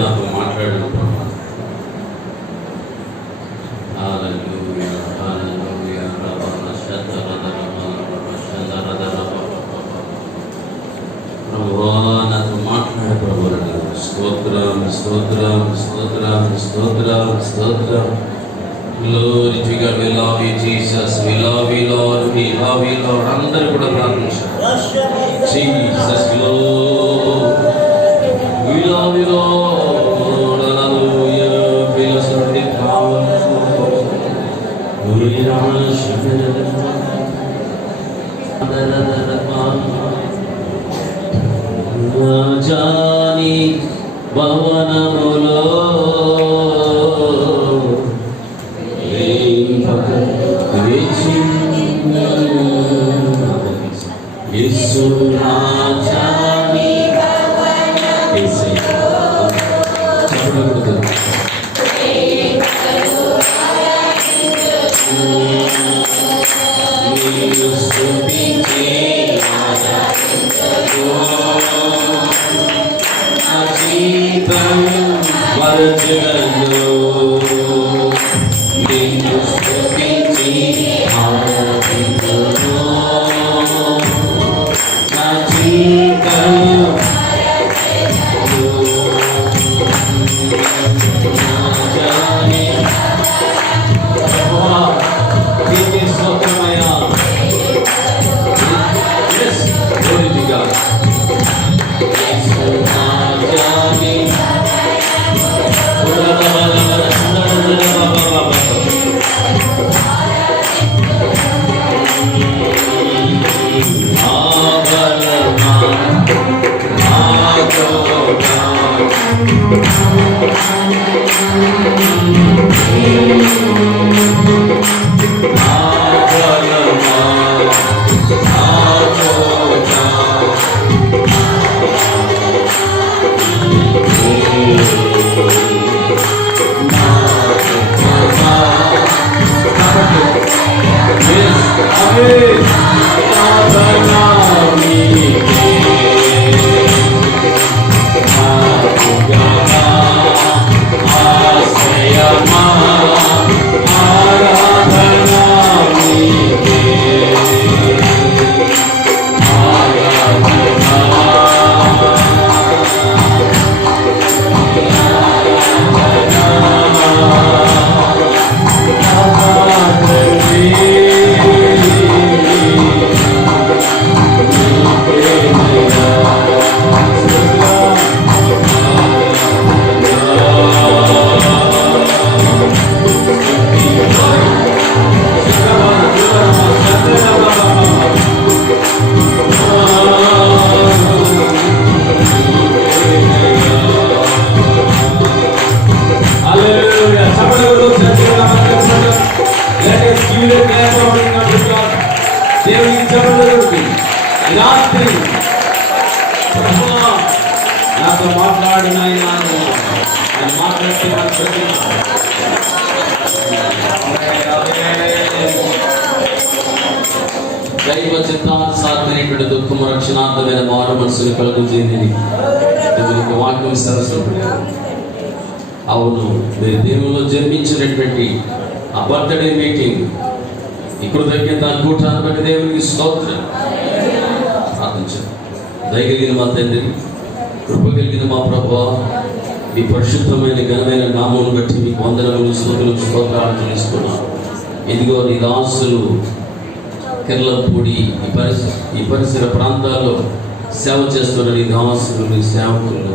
నాతో మాట్లాడడం నాతో మాట్లాడే ప్రభు. స్తోత్రం స్తోత్రం స్తోత్రం స్తోత్రం స్తోత్రం. Glory to God. We love you, Jesus. We love you, Lord. We love you, Lord. అందరూ కూడా ప్రార్థించారు. Jesus, Lord. We love you, Lord. Hallelujah. Fill us with the power. We worship you. రాజాని భవనములో యేసు రాజాని నాతో మాట్లాడిన దైవ చిత్తానుసారమైనటువంటి దుఃఖము రక్షణార్థమైన మారు మనసుని కలుగుతుంది. వాక్యం సరస్వతి అవును, దేవుల్లో జన్మించినటువంటి ఆ బర్త్డే మీటింగ్ ఇప్పుడు తగ్గిన అనుకుంటాను బట్టి దేవునికి స్తోత్రం. ప్రార్థించాను. దయగలిగిన మా తండ్రి, కృప కలిగిన మా ప్రభువా, మీ పరిశుద్ధమైన ఘనమైన నామమును బట్టి మీకు వందనములు స్తుతులు స్తోత్రాలు తెలుసుకున్నాను. ఇదిగో నీ దాసులు కెర్లపూడి ఈ పరిసర ప్రాంతాల్లో సేవ చేస్తున్న నీ దాసులు, నీ సేవకులు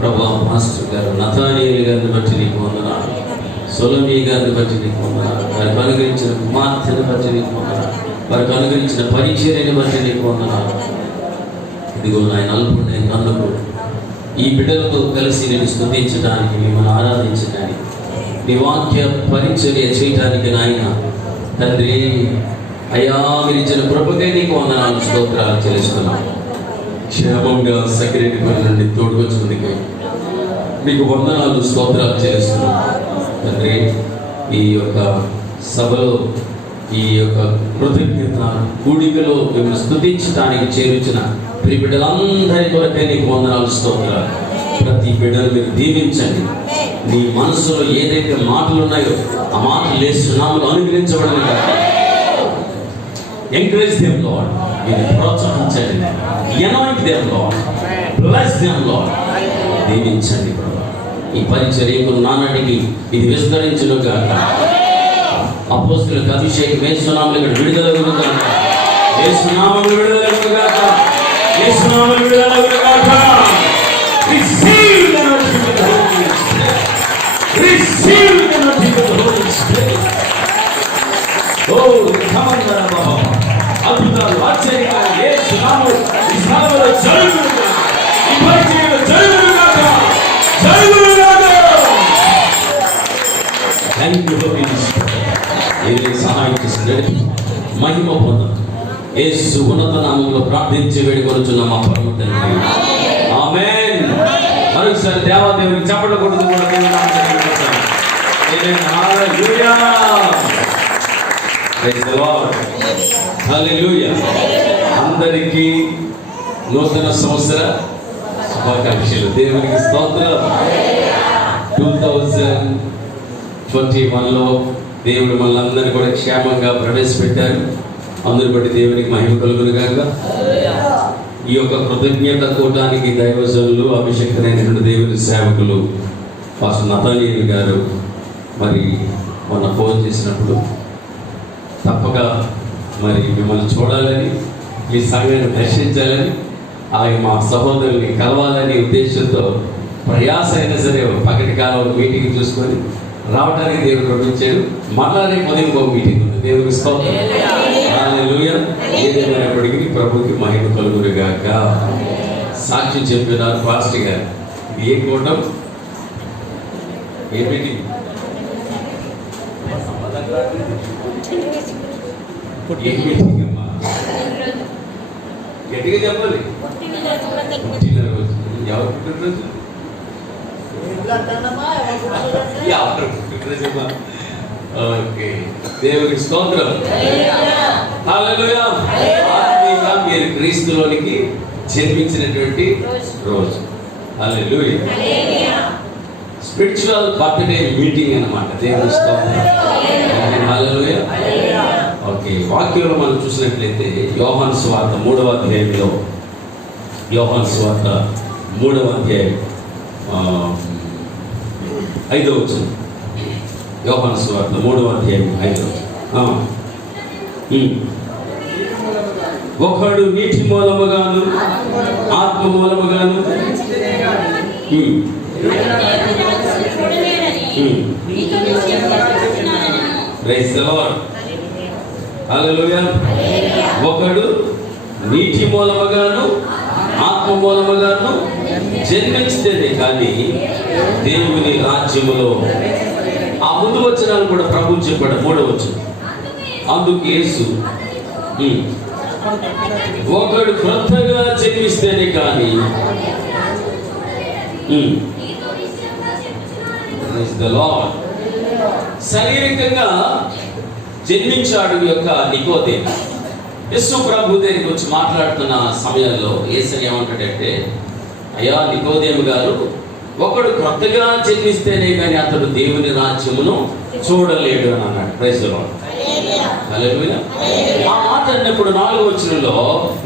ప్రభా, మాస్టర్ గారు నతానియేలు గారిని బట్టి నీకు వందనాలు, సొలొమీ గారిని బట్టి నీకు వందనాలు, వారికి అనుగ్రహించిన కుమార్తెను బట్టి నీకు వందనాలు, వారికి అనుగ్రహించిన పరిచర్యని బట్టి నీకు వందనాలు. ఇదిగో నాయన అల్పుడైన నన్ను ఈ బిడ్డలతో కలిసి నేను స్తుతించడానికి, మిమ్మల్ని ఆరాధించడానికి, నీ వాక్య పరిచర్య చేయడానికి నాయన తండ్రి అయ్యా, మీరు ఇచ్చిన కృపకే నీకు వందనాలు స్తోత్రాలు చెల్లిస్తున్నాను. క్షేమంగా సెక్రటరీ నుండి తోడుకొచ్చినందుకే మీకు వందనాలు స్తోత్రాలు చెల్లిస్తున్నాను తండ్రి. ఈ యొక్క సభలో ఈ యొక్క కృతజ్ఞత కూడికలో మిమ్మల్ని స్తుతించడానికి చేర్చిన ప్రియ బిడ్డలందరి కొరకే నీకు వందనాలు, స్తోత్రాలు. ప్రతి బిడ్డను మీరు దీవించండి. నీ మనసులో ఏదైతే మాటలు ఉన్నాయో ఆ మాటలు యేసునామములో అనుగ్రహించబడని కాదు. ఎంకరేజ్ దెమ్ లార్డ్, మీరు ప్రోత్సహించండి. Anoint them lord, bless them lord, దీవించండి ప్రభు. ఈ పరిచర్యకు నానాటికి ఇది విస్తరించును గాక. అపోస్తలులకు అభిషేకం యేసునామములో ఇక్కడ విడుదలగును గాక. యేసునామములో విడుదలగును గాక. యేసునామములో విడుదలగును గాక. Receive the anointing of the Holy Spirit. Receive the anointing of the Holy Spirit. Oh, come on, Baba. అద్భుతాలు, ఆశ్చర్యాలు యేసునామములో ఈ స్థలములో జరుగును గాక. ఈ పరిచర్యలో జరుగును గాక. జరుగును గాక. Thank you for being here. సహాయం చేసినట్టు మహిమ పొందాం. యేసు ఉన్నత నామములో ప్రార్థించి వేడుకొనుచున్నాం మా పరమ తండ్రి. ఆమేన్. మరొకసారి దేవాదేవునికి చప్పట్లు కొడుతూ కూడా దేవుని నామములో వేడుకొనుచున్నాం. Hallelujah. Praise the Lord. Hallelujah. అందరికీ నూతన సంవత్సర శుభాకాంక్షలు. దేవునికి స్తోత్రం. 2021లో దేవుడు మనందరినీ కూడా క్షేమంగా ప్రవేశపెట్టారు. అందరి బట్టి దేవునికి మహిమ కలుగును గాక. ఈ యొక్క కృతజ్ఞత కూటానికి దైవజనులు, అభిషక్తులైనటువంటి దేవుని సేవకులు పాస్టర్ నతానీయులు గారు మరి మొన్న ఫోన్ చేసినప్పుడు తప్పక మరి మిమ్మల్ని చూడాలని, మీ సంఘాన్ని దర్శించాలని, అలాగే మా సహోదరుల్ని కలవాలని ఉద్దేశంతో ప్రయాస అయినా సరే పగటి కాలంలో మీటింగ్ చూసుకొని రావడానికి దేవుడు పంపించాడు. మళ్ళా రేపు ఇంకో మీటింగ్ ఉంది. దేవునికి స్తోత్రం. హల్లెలూయా. ఏదేమైనప్పటికీ ప్రభుకి మహిమ కలుగును గాక. సాక్ష్యం చెప్పినారు పాస్టర్ గారు. ఇది ఏ కూటం, ఏ మీటింగ్? ఏ మీటింగ్ అమ్మా? గట్టిగా చెప్పాలి. పుట్టినరోజు. ఎవరు పుట్టినరోజు? ఓకే, దేవునికి స్తోత్రం. హల్లెలూయా. ఆత్మీయంగా మీరు క్రీస్తులోనికి జన్మించినటువంటి రోజు. హల్లెలూయా. స్పిరిచువల్ బర్త్డే మీటింగ్ అన్నమాట. దేవునికి స్తోత్రం. హల్లెలూయా. ఓకే, వాక్యంలో మనం చూసినట్లయితే యోహాను సువార్త 3వ అధ్యాయంలో, యోహాను సువార్త 3వ అధ్యాయం 5వ వచనం. యోహాను సువార్త 3వ అధ్యాయం 5వ వచనం. ఒకడు నీటి మూలముగాను ఆత్మ మూలముగాను ప్రైజ్ ది లార్డ్. హల్లెలూయా. ఒకడు నీటి మూలముగాను ఆత్మ మూలముగాను జన్మించితేనే కానీ దేవుని రాజ్యములో. ఆ ముందు వచనాలు కూడా ప్రభు చెప్పాడు. 3వ వచనం. అందుకు యేసు ఒకడు క్రొత్తగా జన్మిస్తేనే కానీ శారీరకంగా జన్మించాడు యొక్క నికోదేము. యేసు ప్రభు దగ్గరికి వచ్చి మాట్లాడుతున్న సమయంలో యేసయ్య ఏమంటాడంటే, అయ్యా నికోదేము గారు, ఒకడు క్రొత్తగా జన్మిస్తేనే కానీ అతడు దేవుని రాజ్యమును చూడలేడు అని అన్నాడు. Praise the Lord. హల్లెలూయా. ఆ మాట అన్నప్పుడు 4వ వచనంలో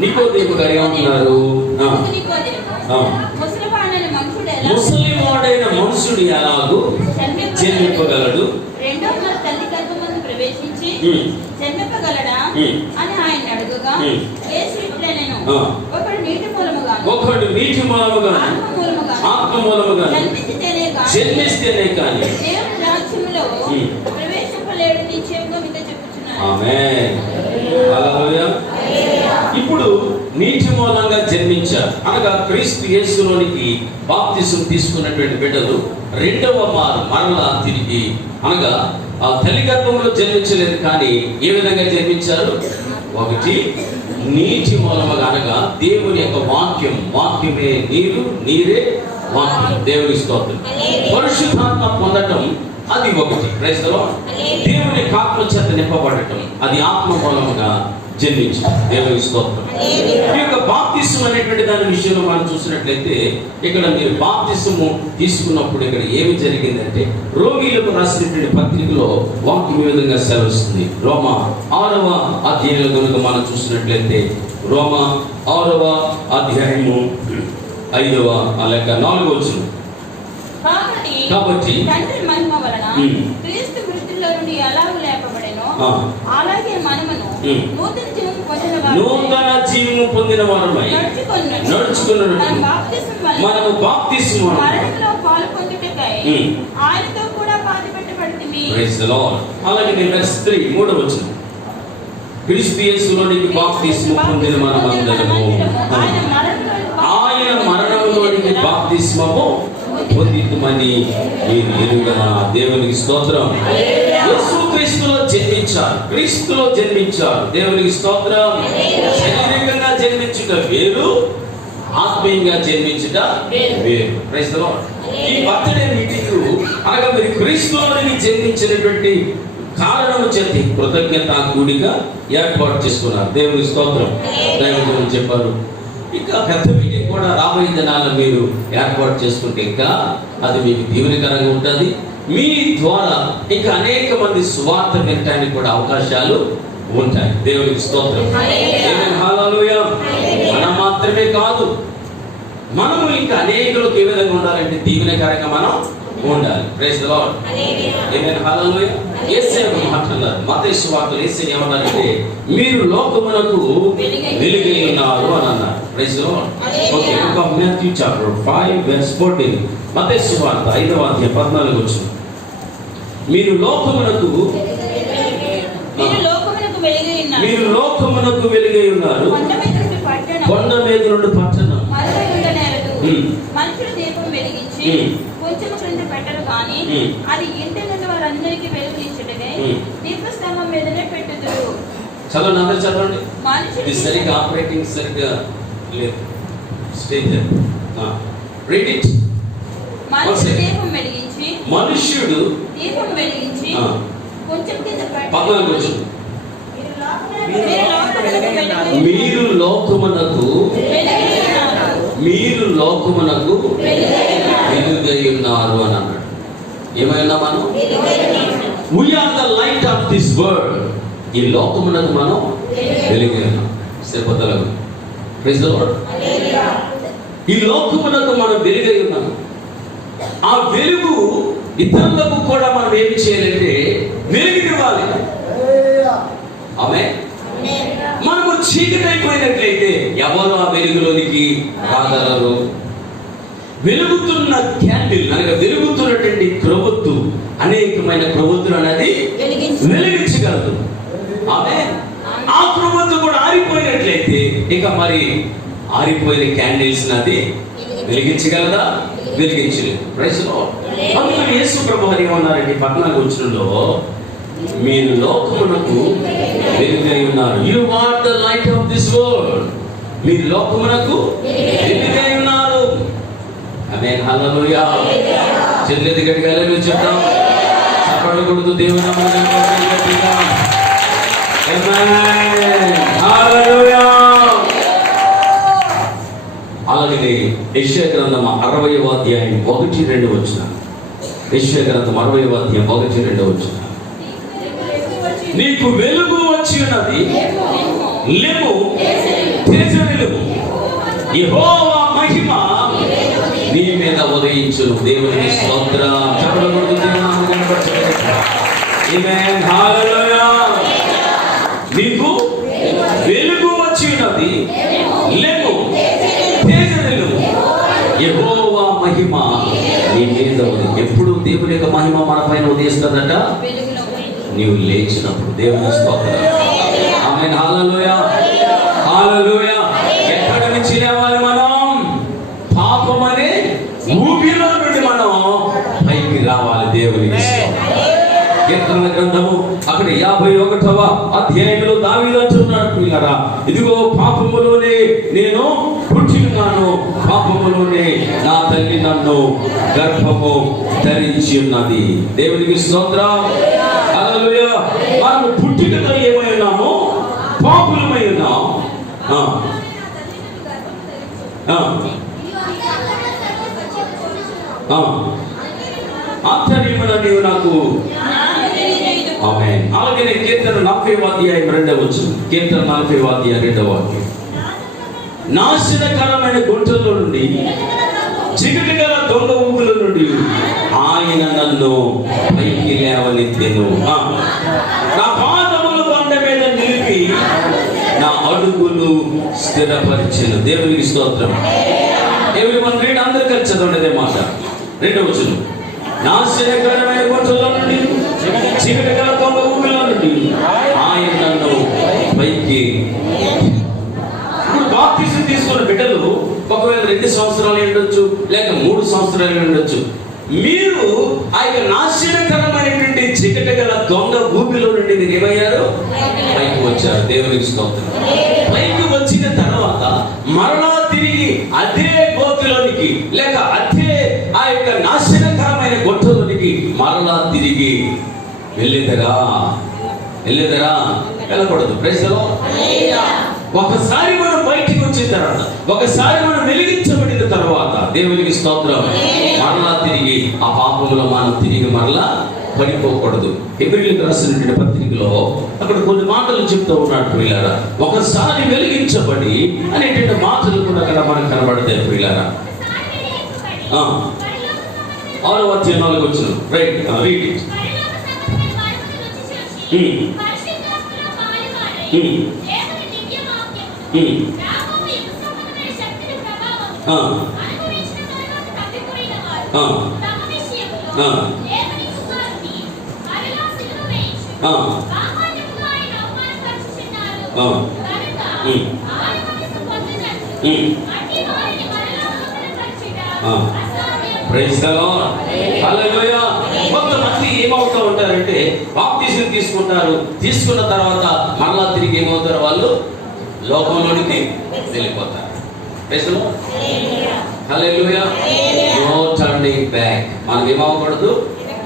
నికోదేము గారు ఏమంటున్నారు? ముసలివాడైన మనుషుడు ఎలాగూ జన్మింపగలడు? ఒకడు నీటి మూలముగా ఆత్మ మూలముగా జన్మిస్తేనే కానీ. ఆమేన్. హల్లెలూయా. ఇప్పుడు నీటి మూలంగా జన్మించారు అనగా క్రీస్తు యేసులోనికి బాప్తిసం తీసుకున్నటువంటి బిడ్డలు రెండవ మరలా తిరిగి అనగా ఆ తల్లి గర్భంలో జన్మించలేదు, కానీ ఏ విధంగా జన్మించారు? ఒకటి నీటి మూలముగా అనగా దేవుని యొక్క వాక్యం, వాక్యమే నీరు, నీరే వాక్యం. దేవుని స్తోత్రం. పరిశుద్ధాత్మ పొందటం అది ఒకటి. Praise the Lord. దేవుని ఆత్మ చేత నింపబడటం, అది ఆత్మ మూలముగా జన్మించడం. దేవునికి స్తోత్రం. ఈ యొక్క బాప్తిస్మం అనేటువంటి దాని విషయంలో మనం చూసినట్లయితే ఇక్కడ మీరు బాప్తిస్మము తీసుకున్నప్పుడు ఇక్కడ ఏమి జరిగిందంటే రోమీయులకు రాసినటువంటి పత్రికలో వాక్యం ఈ విధంగా సెలవిస్తుంది. రోమా 6వ అధ్యాయంలో కనుక మనం చూసినట్లయితే రోమా 6వ అధ్యాయము 5వ లేక 4వ వచనం. కాబట్టి తండ్రి మహిమ వలన క్రీస్తు మృతుల్లో నుండి ఎలాగూ లేపబడెనో అలాగే మనమును నూతన జీవము పొందిన వారమై నడుచుకొనున్నట్టు మనము బాప్తిస్మము మరణంలో పాలుపొందుటకై ఆయనతో కూడా పాతిపెట్టబడితిమి. Praise the Lord. అలాగే వెర్స్ 3 3వ వచనం. క్రీస్తు యేసులోనికి బాప్తిస్మము పొందిన మనమందరము ఆయన మరణంలోనికి బాప్తిస్మము పొందితుమని మీరు ఎరుగరా. దేవునికి స్తోత్రం. యేసు క్రీస్తులో జన్మించారు, క్రీస్తులో జన్మించారు. దేవునికి స్తోత్రం. శారీరకంగా జన్మించుట వేరు, ఆత్మీయంగా జన్మించుట వేరు. Praise the Lord. ఈ బర్త్డే మీటింగ్ అనగా మీరు క్రీస్తులోనికి జన్మించినటువంటి కారణము చేత కృతజ్ఞత కూడిగా ఏర్పాటు చేసుకున్నారు. దేవునికి స్తోత్రం. దైవజనులు చెప్పారు, ఇంకా పెద్ద మీటింగ్ కూడా రాబోయే దినాల్లో మీరు ఏర్పాటు చేసుకుంటే ఇంకా అది మీకు దీవెనకరంగా ఉంటుంది. మీ ద్వారా ఇంకా అనేక మంది సువార్త వినటానికి కూడా అవకాశాలు ఉంటాయి. దేవునికి స్తోత్రం. హల్లెలూయా. మనం మాత్రమే కాదు, మనము ఇంకా అనేకులకు ఏ విధంగా ఉండాలంటే దీవెనకరంగా మనం ఉండాలి. Praise the Lord. Amen. Hallelujah. యేసయ్య మాట్లాడారు మత్తయి సువార్తలో. యేసయ్య ఏమన్నారంటే మీరు లోకమునకు వెలుగై ఉన్నారు అని అన్నారు. Praise the Lord. Okay, book of Matthew chapter 5 verse 14. మత్తయి సువార్త 5వ అధ్యాయం 14వ వచనం. మీరు లోకమునకు వెలుగై ఉన్నారు. కొండ మీద నుండి పట్టణం మనుషులు దీపం వెలిగించి కొంచెం క్రింద పెట్టరు కానీ అది ఇంటి నుండి వారందరికీ వెలుగునిచ్చుటకై దీపస్తంభం మీదనే పెట్టుదురు. చదవండి, అందరూ చదవండి. ఇది సరిగ్గా ఆపరేటింగ్ సరిగ్గా లేదు. Stage read it. మనుష్యుడు దీపం వెలిగించి కొంచెం కింద పెట్టరు. మీరు లోకమునకు వెలుగై ఉన్నారు అని అన్నాడు. ఏమైనా మనం we are the light of this world. ఈ లోకమునకు మనం వెలుగై ఉన్నాం. సేపతలకు ప్రైజ్ ది లార్డ్. ఈ లోకమునకు మనం వెలుగై ఉన్నాం. ఆ వెలుగు ఇతరులకు కూడా మనం ఏమి చేయాలంటే వెలుగునివ్వాలి. ఆమేన్. మనము చీకటి అయిపోయినట్లయితే ఎవరు ఆ వెలుగులోనికి రాగలరు? వెలుగుతున్న క్యాండిల్ అనగా వెలుగుతున్నటువంటి క్రొవ్వొత్తు అనేకమైన క్రొవ్వొత్తులు అనేది వెలిగించగలదు. ఆమేన్. ఆ క్రొవ్వొత్తు కూడా ఆరిపోయినట్లయితే ఇక మరి ఆరిపోయిన క్యాండిల్స్ అది వెలిగించగలదా? వెలిగించలేదు. Praise the Lord. అందుకని యేసు ప్రభువు వారు ఏమన్నారంటే 14వ వచనంలో మీరు లోకమునకు వెలుగై ఉన్నారు. You are the light of this world. మీరు లోకమునకు వెలుగై ఉన్నారు. ఆమేన్. హల్లెలూయా. చెల్లెది గట్టిగా హల్లెలూయా చెప్తాం. చప్పట్లు కొడుతూ దేవుని నామమున గట్టిగా ఆమేన్. హల్లెలూయా. అలాగే యెషయా గ్రంథం 60వ అధ్యాయం 1-2 వచనాలు. యెషయా గ్రంథం 60వ అధ్యాయం 1-2 వచనాలు. నీకు వెలుగు వచ్చి ఉన్నది, లెమ్ము తేజరిల్లుము, యెహోవా మహిమ నీ మీద ఉదయించును. దేవునికి స్తోత్రం. చప్పట్లు కొడుతూ దేవుని నామమున కనపరచండి. ఆమేన్. హల్లెలూయా. నీకు వెలుగు వచ్చి ఉన్నది, లెమ్ము తేజరిల్లుము, యెహోవా మహిమ నీ మీద ఉదయించును. ఎప్పుడు దేవుని యొక్క మహిమ మన పైన ఉదయిస్తుందట? నీవు లేచినప్పుడు. దేవుని స్తోత్రం. ఆమేన్. హల్లెలూయా. హల్లెలూయా. ఎక్కడి నుంచి లేవాలి మనం? పాపం అనే ఊబిలో నుండి మనం పైకి రావాలి. దేవునికి స్తోత్రం. కీర్తనల గ్రంథము అక్కడ 51వ అధ్యాయంలో దావీదు అంటున్నాడు, ప్రియులారా ఇదిగో పాపములోనే నేను పుట్టి ఉన్నాను, పాపములోనే నా తల్లి నన్ను గర్భము ధరించి ఉన్నది. దేవునికి స్తోత్రం. హల్లెలూయా. మనం పుట్టికతో ఏమై ఉన్నాము? పాపులమై ఉన్నాం. ఆంతర్యమున నీవు నాకు. ఆమేన్. అలాగే కీర్తన 40వ అధ్యాయం 2వ వచనం. కీర్తన 40వ అధ్యాయం 2వ వాక్యం. నాశనకరమైన గుంటల్లో నుండి, చీకటి గల దొంగ ఊగుల నుండి ఆయన నన్ను పైకి లేవనెత్తెను. నా పాదముల బండ మీద నిలిపి నా అడుగులు స్థిరపరిచెను. దేవునికి స్తోత్రం. ఎవరివన్ రీడ్, అందరూ కలిసి చదవండి అదే మాట. 2వ వచనం. నాశనకరమైన గుంటల్లో నుండి, చీకటి గల దొంగ ఊగుల నుండి ఆయన నన్ను పైకి. ఇప్పుడు బాప్తిసం తీసుకున్న బిడ్డలు ఒకవేళ 2 సంవత్సరాలు ఉండొచ్చు, లేక 3 సంవత్సరాలు ఉండొచ్చు. మీరు ఆ యొక్క నాశనకరమైనటువంటి చీకటి గల దొంగ ఊపిలో నుండి మీరు ఏమయ్యారు? పైకి వచ్చారు. దేవునికి స్తోత్రం. పైకి వచ్చిన తర్వాత మరలా తిరిగి అదే గోతిలోనికి, లేక అదే ఆ యొక్క నాశనకరమైన గొట్టలోనికి మరలా తిరిగి వెళ్ళేదరా వెళ్ళకూడదు. Praise the Lord. ఒకసారి మనం బయటికి వచ్చిన తర్వాత, ఒకసారి మనం వెలిగించబడిన తర్వాత, దేవునికి స్తోత్రం, మరలా తిరిగి ఆ పాపంలో మనం తిరిగి మరలా పడిపోకూడదు. హెబ్రీయులకు రాసినటువంటి పత్రికలో అక్కడ కొన్ని మాటలు చెప్తూ ఉన్నాడు ప్రియులారా. ఒకసారి వెలిగించబడి అనేటువంటి మాటలు కూడా అక్కడ మనకు కనబడతాయి ప్రియులారా. 6వ అధ్యాయం 4వ వచనం. Right, read it. Praise the Lord. Hallelujah. కొంతమంది ఏమవుతూ ఉంటారంటే బాప్తిసం తీసుకుంటారు, తీసుకున్న తర్వాత మరలా తిరిగి ఏమవుతారు? వాళ్ళు లోకంలోనికి వెళ్ళిపోతారు. Praise the Lord. Hallelujah. No turning back. మనం ఏమవ్వకూడదు?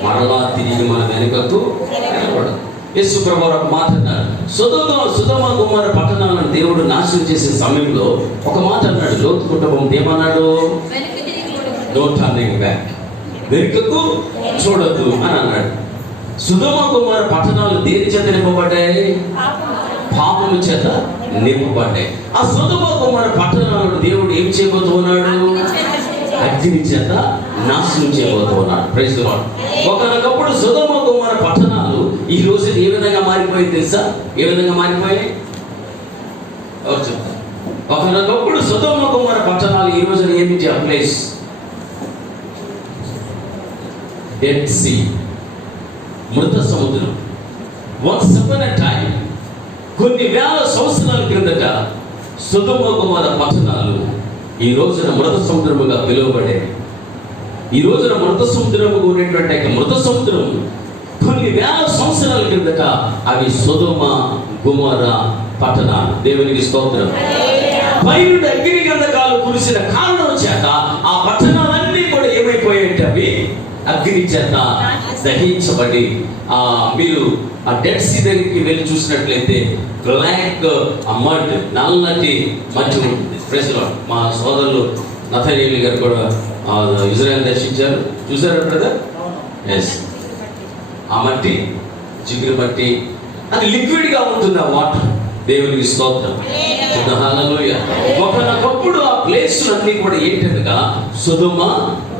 మరలా తిరిగి మన వెనుకకు వెళ్ళకూడదు. యేసు ప్రభువు ఒక మాట అన్నారు. సొదొమ గొమొర్రా పట్టణాలను దేవుడు నాశనం చేసే సమయంలో ఒక మాట అన్నాడు. లోతు కుటుంబం ఏమన్నాడు? నో టర్నింగ్ బ్యాక్, వెనుకకు చూడొద్దు అని అన్నాడు. సొదొమ గొమొర్రా పట్టణాలు దేని చేత నింపబడ్డాయి? పాపము చేత నింపబడ్డాయి. ఆ సొదొమ గొమొర్రా పట్టణాలను దేవుడు ఏం చేయబోతున్నాడు? అగ్ని చేత నాశనం చేయబోతున్నాడు. Praise the Lord. ఒకనొకప్పుడు సొదొమ గొమొర్రా పట్టణాలు ఈ రోజు ఏ విధంగా మారిపోయి తెలుసా? ఏ విధంగా మారిపోయాయి? ఒకనొకప్పుడు సొదొమ గొమొర్రా పట్టణాలు ఈ రోజు ఏమిటి? ఆ ప్లేస్ డెడ్ సీ, మృత సముద్రం. వన్స్ అపాన్ ఎ టైం, కొన్ని వేల సంవత్సరాల క్రిందట సొదొమ గొమొర్రా పట్టణాలు ఈ రోజున మృత సముద్రముగా పిలువబడేవి. ఈ రోజున మృత సముద్రముగా ఉన్నటువంటి మృత సముద్రం కొన్ని వేల సంవత్సరాల క్రిందట అవి సొదొమ గొమొర్రా పట్టణాలు. దేవునికి స్తోత్రం. పైనుండి అగ్ని గంధకాలు కురిసిన కారణం చేత ఆ పట్టణాలన్నీ కూడా ఏమైపోయాయంటే అవి అగ్ని చేత దహించబడి, మీరు ఆ డెడ్ సీ దగ్గరికి వెళ్ళి చూసినట్లయితే బ్లాక్ మడ్, నల్లటి మట్టి ఉంటుంది. Praise the Lord. మా సోదరులు నతనీయులు గారు కూడా ఇజ్రాయెల్ దర్శించారు, చూసారా బ్రదర్? ఎస్. ఆ మట్టి చిగురు మట్టి, అది లిక్విడ్ గా ఉంటుంది ఆ వాటర్. దేవునికి స్తోత్రం. హల్లెలూయా. ఒకనొకప్పుడు ఆ ప్లేస్ అన్ని కూడా ఏంటనగా సొదొమ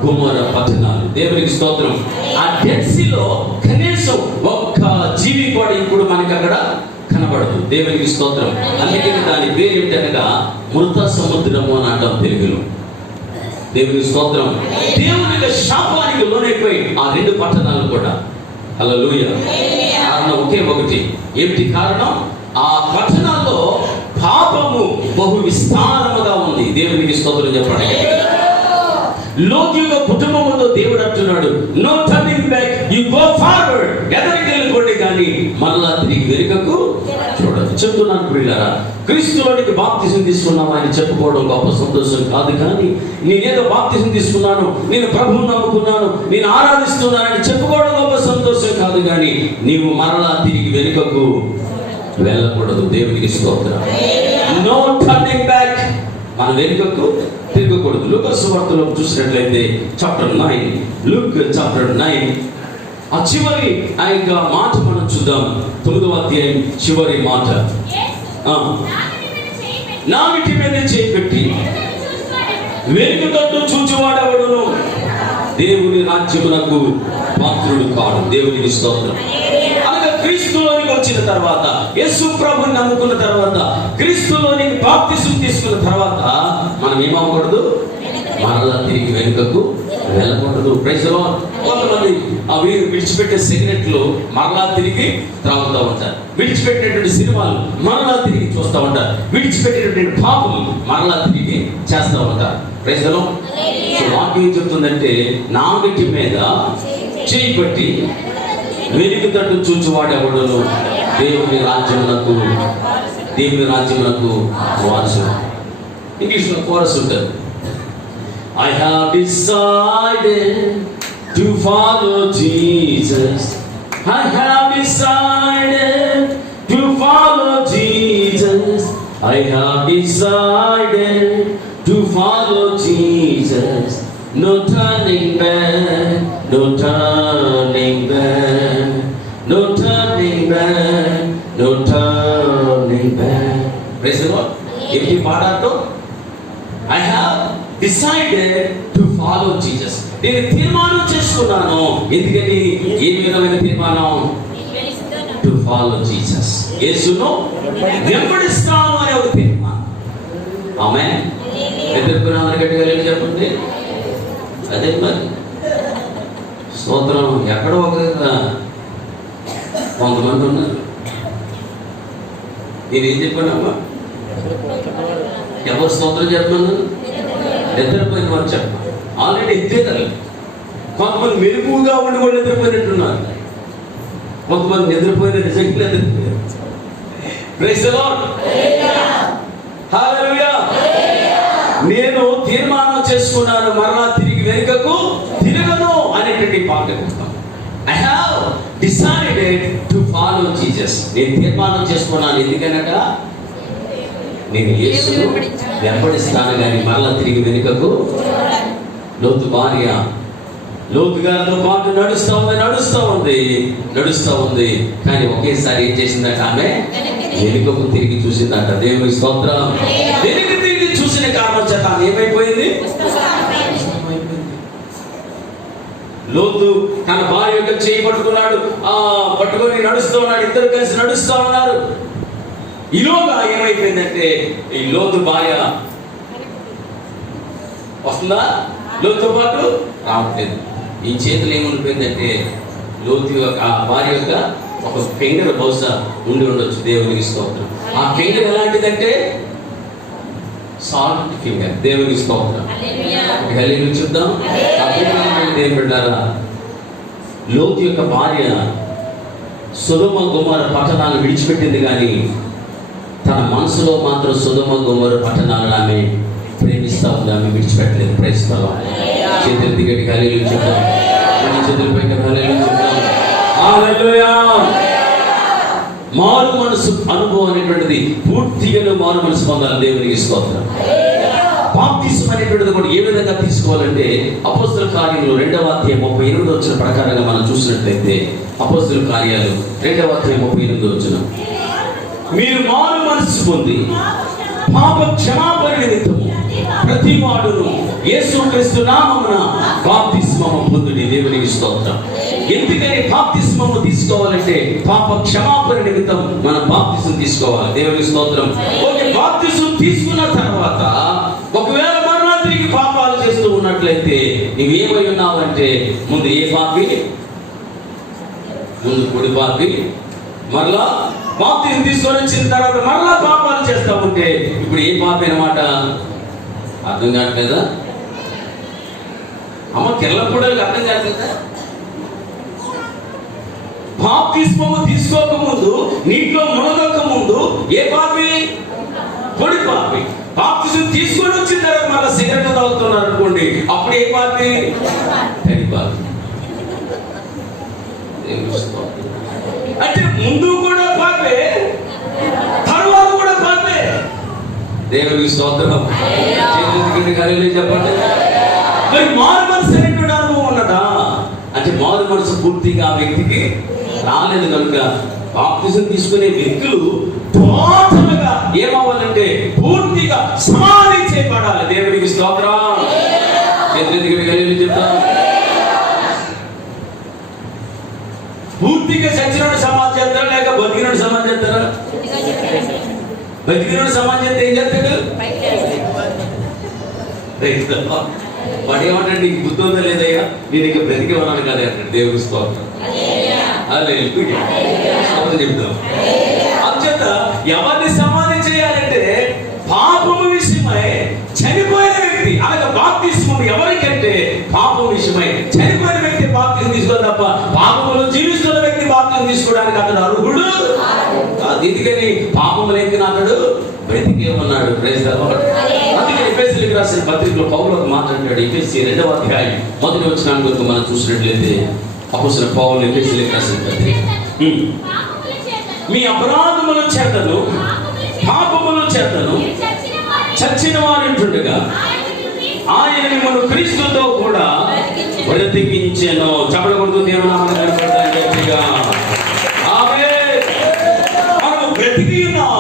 గొమొర్రా పట్టణాలు. దేవునికి స్తోత్రం. ఆ డెడ్ సీలో కనీసం ఒక్క జీవి కూడా ఇప్పుడు మనకి అక్కడ కనబడదు. దేవునికి స్తోత్రం. అందుకని దాని పేరు ఏమిటనగా మృత సముద్రము అని అంటాం తెలుగులో. దేవునికి స్తోత్రం. దేవుని శాపానికి లోనైపోయి ఆ 2 పట్టణాలు కూడా. హల్లెలూయా. కారణం ఒకే ఒకటి. ఏమిటి కారణం? ఆ పట్టణాల్లో పాపము బహు విస్తారముగా ఉంది. దేవునికి స్తోత్రం చెప్పండి. లోకి కుటుంబంలో దేవుడు అంటున్నాడు, no turning back, you go forward. ఎదరికి వెళ్ళిపోండి కానీ మరలా తిరిగి వెనుకకు చూడదు. చెప్తున్నాను పిల్లరా, క్రీస్తులోనికి బాప్తిసం తీసుకున్నాం అని చెప్పుకోవడం గొప్ప సంతోషం కాదు, కానీ నేనేదో బాప్తిసం తీసుకున్నాను, నేను ప్రభువుని నమ్ముకున్నాను, నేను ఆరాధిస్తున్నానని చెప్పుకోవడం గొప్ప సంతోషం కాదు, కానీ నీవు మరలా తిరిగి వెనుకకు వెళ్ళకూడదు. దేవునికి స్తోత్రం. No turning back. మన వెనుకకు తిరగకూడదు. లూకా సువార్తలో చూసినట్లయితే చాప్టర్ 9, లూక్ చాప్టర్ 9 ఆ చివరి ఆ యొక్క మాట మనం చూద్దాం. 9వ అధ్యాయం చివరి మాట. నా విటి మీద చేయి పెట్టి వెనుక తట్టు చూచువాడెవడును దేవుని రాజ్యమునకు పాత్రుడు కాడు. దేవునికి స్తోత్రం. అనగా క్రీస్తులోనికి వచ్చిన తర్వాత, యేసు ప్రభుని నమ్ముకున్న తర్వాత, క్రీస్తులోనికి బాప్తిసం తీసుకున్న తర్వాత మనం ఏమవ్వకూడదు? మరలా తిరిగి వెనుకకు వెళ్ళకూడదు. Praise the Lord. కొంతమంది అవి విడిచిపెట్టే సిగరెట్లు మరలా తిరిగి త్రాగుతూ ఉంటారు, విడిచిపెట్టినటువంటి సినిమాలు మరలా తిరిగి చూస్తూ ఉంటారు, విడిచిపెట్టినటువంటి పాపం మరలా తిరిగి చేస్తూ ఉంటారు. Praise the lord. సో వాక్యం ఏం చెప్తుందంటే, నా విటి మీద చేయి పట్టి వెనుక తట్టు చూచువాడెవడును దేవుని రాజ్యమునకు వారసుడు. ఇంగ్లీష్లో కోరస్ ఉంటుంది. I have decided to follow Jesus. I have decided to follow Jesus. I have decided to follow Jesus. No turning back, no turning back, no turning back, no turning back. Praise the Lord. ఏంటి పాడాతో? I have decided to follow Jesus. నేను తీర్మానం చేసుకున్నాను. ఎందుకని? ఏ విధమైన తీర్మానం? To follow Jesus. యేసును వెంబడిస్తాను అనే ఒక తీర్మానం. ఆమేన్. ఎదుర్కొన్న అందరి గట్టిగా లేని చెప్పండి. అదే మరి స్తోత్రం. ఎక్కడో ఒక కొంతమంది ఉన్నారు. నేనేం చెప్పానమ్మా? ఎవరు స్తోత్రం చెప్పాను? నిద్రపోయిన వారు చెప్పాలి. ఆల్రెడీ ఎత్తేదారు. కొంతమంది మెరుగుగా ఉండి కూడా నిద్రపోయినట్టున్నారు. కొంతమంది నిద్రపోయిన నిజంగా నిద్రపోయారు. Praise the Lord. హల్లెలూయా. నేను తీర్మానం చేసుకున్నాను, మరలా తిరిగి వెనుకకు తిరగను అనేటువంటి పాట. I have decided to follow Jesus. నేను తీర్మానం చేసుకున్నాను. ఎందుకనగా నేను యేసును వెంబడిస్తాను కానీ మరలా తిరిగి వెనుకకు. లోతు భార్య లోతు గారితో పాటు నడుస్తూ ఉంది కానీ ఒకేసారి ఏం చేసిందట? ఆమె వెనుకకు తిరిగి చూసిందట. దేవుని స్తోత్రం. వెనుక తిరిగి చూసిన కారణం చేత ఆమె ఏమైపోయింది? లోతు తన భార్య యొక్క చేయి పట్టుకొని నడుస్తూ ఉన్నాడు. ఇద్దరు కలిసి నడుస్తూ ఉన్నారు. ఈలోగా ఏమైపోయిందంటే, ఈ లోతు భార్య వస్తుందా? లోతుతో పాటు రావట్లేదు. ఈ చేతులు ఏముండిపోయిందంటే, లోతు యొక్క ఆ భార్య యొక్క ఒక ఫింగర్ బహుశా ఉండి ఉండొచ్చు. దేవునికి స్తోత్రం. ఆ ఫింగర్ ఎలాంటిదంటే సాల్ట్ ఫింగర్. దేవునికి స్తోత్రం. హల్లెలూయా చూద్దాం. ఏం పెట్టారా? లోతు యొక్క భార్య సొదొమ గొమొర్రా పట్టణాలను విడిచిపెట్టింది, కానీ తన మనసులో మాత్రం సొదొమ గొమొర్రా పట్టణాలను ఆమె ప్రేమిస్తా ఉంది. ఆమె విడిచిపెట్టలేదు. Praise the Lord. చేతులు దిగటి హల్లెలూయా చెప్తాం. చేతులు పైకి హల్లెలూయా చెప్తాం. హల్లెలూయా. మారు మనసు అనుభవం అనేటువంటిది పూర్తిగా మారు మనసు పొందాలి. దేవునికి స్తోత్రం. బాప్తిసం అనేటువంటిది కూడా ఏ విధంగా తీసుకోవాలంటే, అపోస్తలుల కార్యములు 2వ అధ్యాయం 38వ వచనం ప్రకారంగా మనం చూసినట్లయితే, అపోస్తలుల కార్యాలు 2వ అధ్యాయం 38వ వచనం, మీరు మారు మనసు పొంది పాప క్షమాపణ నిమిత్తము ప్రతి వాడును యేసుక్రీస్తు నామమున బాప్తిస్మము పొందుడి. దేవునికి స్తోత్రం. ఎందుకని బాప్తిస్మము తీసుకోవాలంటే, పాప క్షమాపణ నిమిత్తం మనం బాప్తిసం తీసుకోవాలి. దేవునికి స్తోత్రం. ఓకే, బాప్తిసం తీసుకున్న తర్వాత ఒకవేళ మరలా తిరిగి పాపాలు చేస్తూ ఉన్నట్లయితే నీవేమై ఉన్నావంటే, ముందు ఏ పాపి? ముందు పొడి పాపి. మరలా బాప్తిసం తీసుకొని వచ్చిన తర్వాత మరలా పాపాలు చేస్తూ ఉంటే ఇప్పుడు ఏ పాపి అన్నమాట? అర్థం కావట్లేదా అమ్మ? కిల్లపూడలకు అర్థం కావట్లేదా? బాప్తిస్మము తీసుకోక ముందు, నీటిలో మునగక ముందు ఏ పాపి? పొడి పాపి. బాప్తిస్మం తీసుకొని వచ్చిన తర్వాత మళ్ళీ సిగరెట్ తాగుతున్నారు అనుకోండి, అప్పుడు ఏ పాపి? తడి పాపి. అంటే ముందు కూడా పాపే, తర్వాత కూడా పాపే. దేవునికి స్తోత్రం. చెప్పండి. మరి మారు మనసు అనేటువంటి అనుభవం ఉన్నదా అంటే, మారు మనసు పూర్తిగా ఆ వ్యక్తికి రాలేదు కనుక బాప్తిజం తీసుకునే వ్యక్తులు టోటల్గా ఏమవ్వాలంటే పూర్తిగా సమాధి చేయబడాలి. దేవునికి స్తోత్రం. చెప్తాం. పూర్తిగా చచ్చినోడు సమాధి చేస్తారా లేక బతికినోడు సమాధి చేస్తారా? బతికినోడు సమాధి చేస్తే ఏం చేస్తాడు? వాడు ఏమంటాడు, నీకు బుద్ధి ఉందా లేదయ్యా, నేను ఇక బ్రతికి ఉన్నాను కదా అంటాడు. దేవుని స్తోత్రం. చెప్తాం. అంచేత ఎవరిని సమాధి చేయాలంటే పాపము విషయమై చనిపోయిన వ్యక్తి, అనగా బాప్తిస్మం ఎవరికంటే పాపం విషయమై చనిపోయిన వ్యక్తి బాప్తిజం తీసుకోవాలి తప్ప పాపములో జీవిస్తున్న వ్యక్తి బాప్తిజం తీసుకోవడానికి అతడు అర్హుడు. అందుకని పాపము లేని అతడు బ్రతికే ఉన్నాడు. అందుకే ఎఫెసీయులకు రాసిన పత్రికలో పౌలు మాట్లాడాడు. ఎఫెసీ 2వ అధ్యాయం 1వ వచనం వరకు మనం చూసినట్లయితే, అపోస్తలుడైన పౌలు ఎఫెసీయులకు రాసిన పత్రిక, మీ అపరాధముల చేతను పాపముల చేతను చచ్చిన వారింటుండగా ఆయన మిమ్మల్ని క్రీస్తుతో కూడా బ్రతికించెను. చెప్పకూడదు. దేవుని నామమున గట్టిగా ఆమేన్. మనము బ్రతికి ఉన్నాం.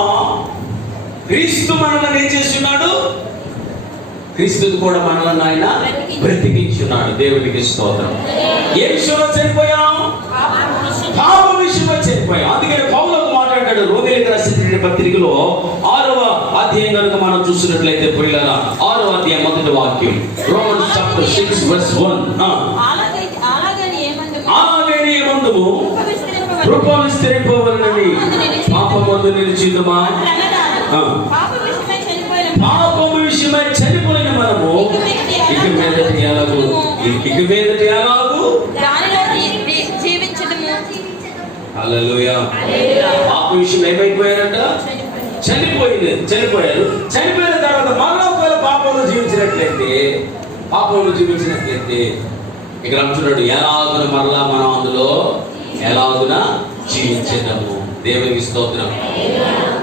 క్రీస్తు మనల్ని ఏం చేస్తున్నాడు? క్రీస్తుకు కూడా మనల్ని ఆయన బ్రతికించున్నాడు. దేవునికి స్తోత్రం. ఏ విషయంలో చనిపోయాం? పాప విషయంలో చనిపోయాం. అందుకని పౌలు మాట్లాడాడు రోమీయులకు రాసిన పత్రికలో 6వ అధ్యాయం కనుక మనం చూసినట్లయితే, పిల్లరా 6వ అధ్యాయం 1వ వాక్యం, రోమన్స్ చాప్టర్ 6 verse 1. అలాగని ఏమందుము కృప విస్తరింపవలెనని పాపమందు నిలిచిదుమా? పాపము విషయమై చనిపోయిన మనము ఇక మీదటి ఎలాగూ హల్లెలూయా. పాప విషయం ఏమైపోయారంట? చనిపోయారు. చనిపోయిన తర్వాత మరలా ఒకవేళ పాపంలో జీవించినట్లయితే ఇక్కడ అంటున్నాడు, ఎలాగున మరలా మనం అందులో ఎలాగున జీవించేద్దాము. దేవునికి స్తోత్రం.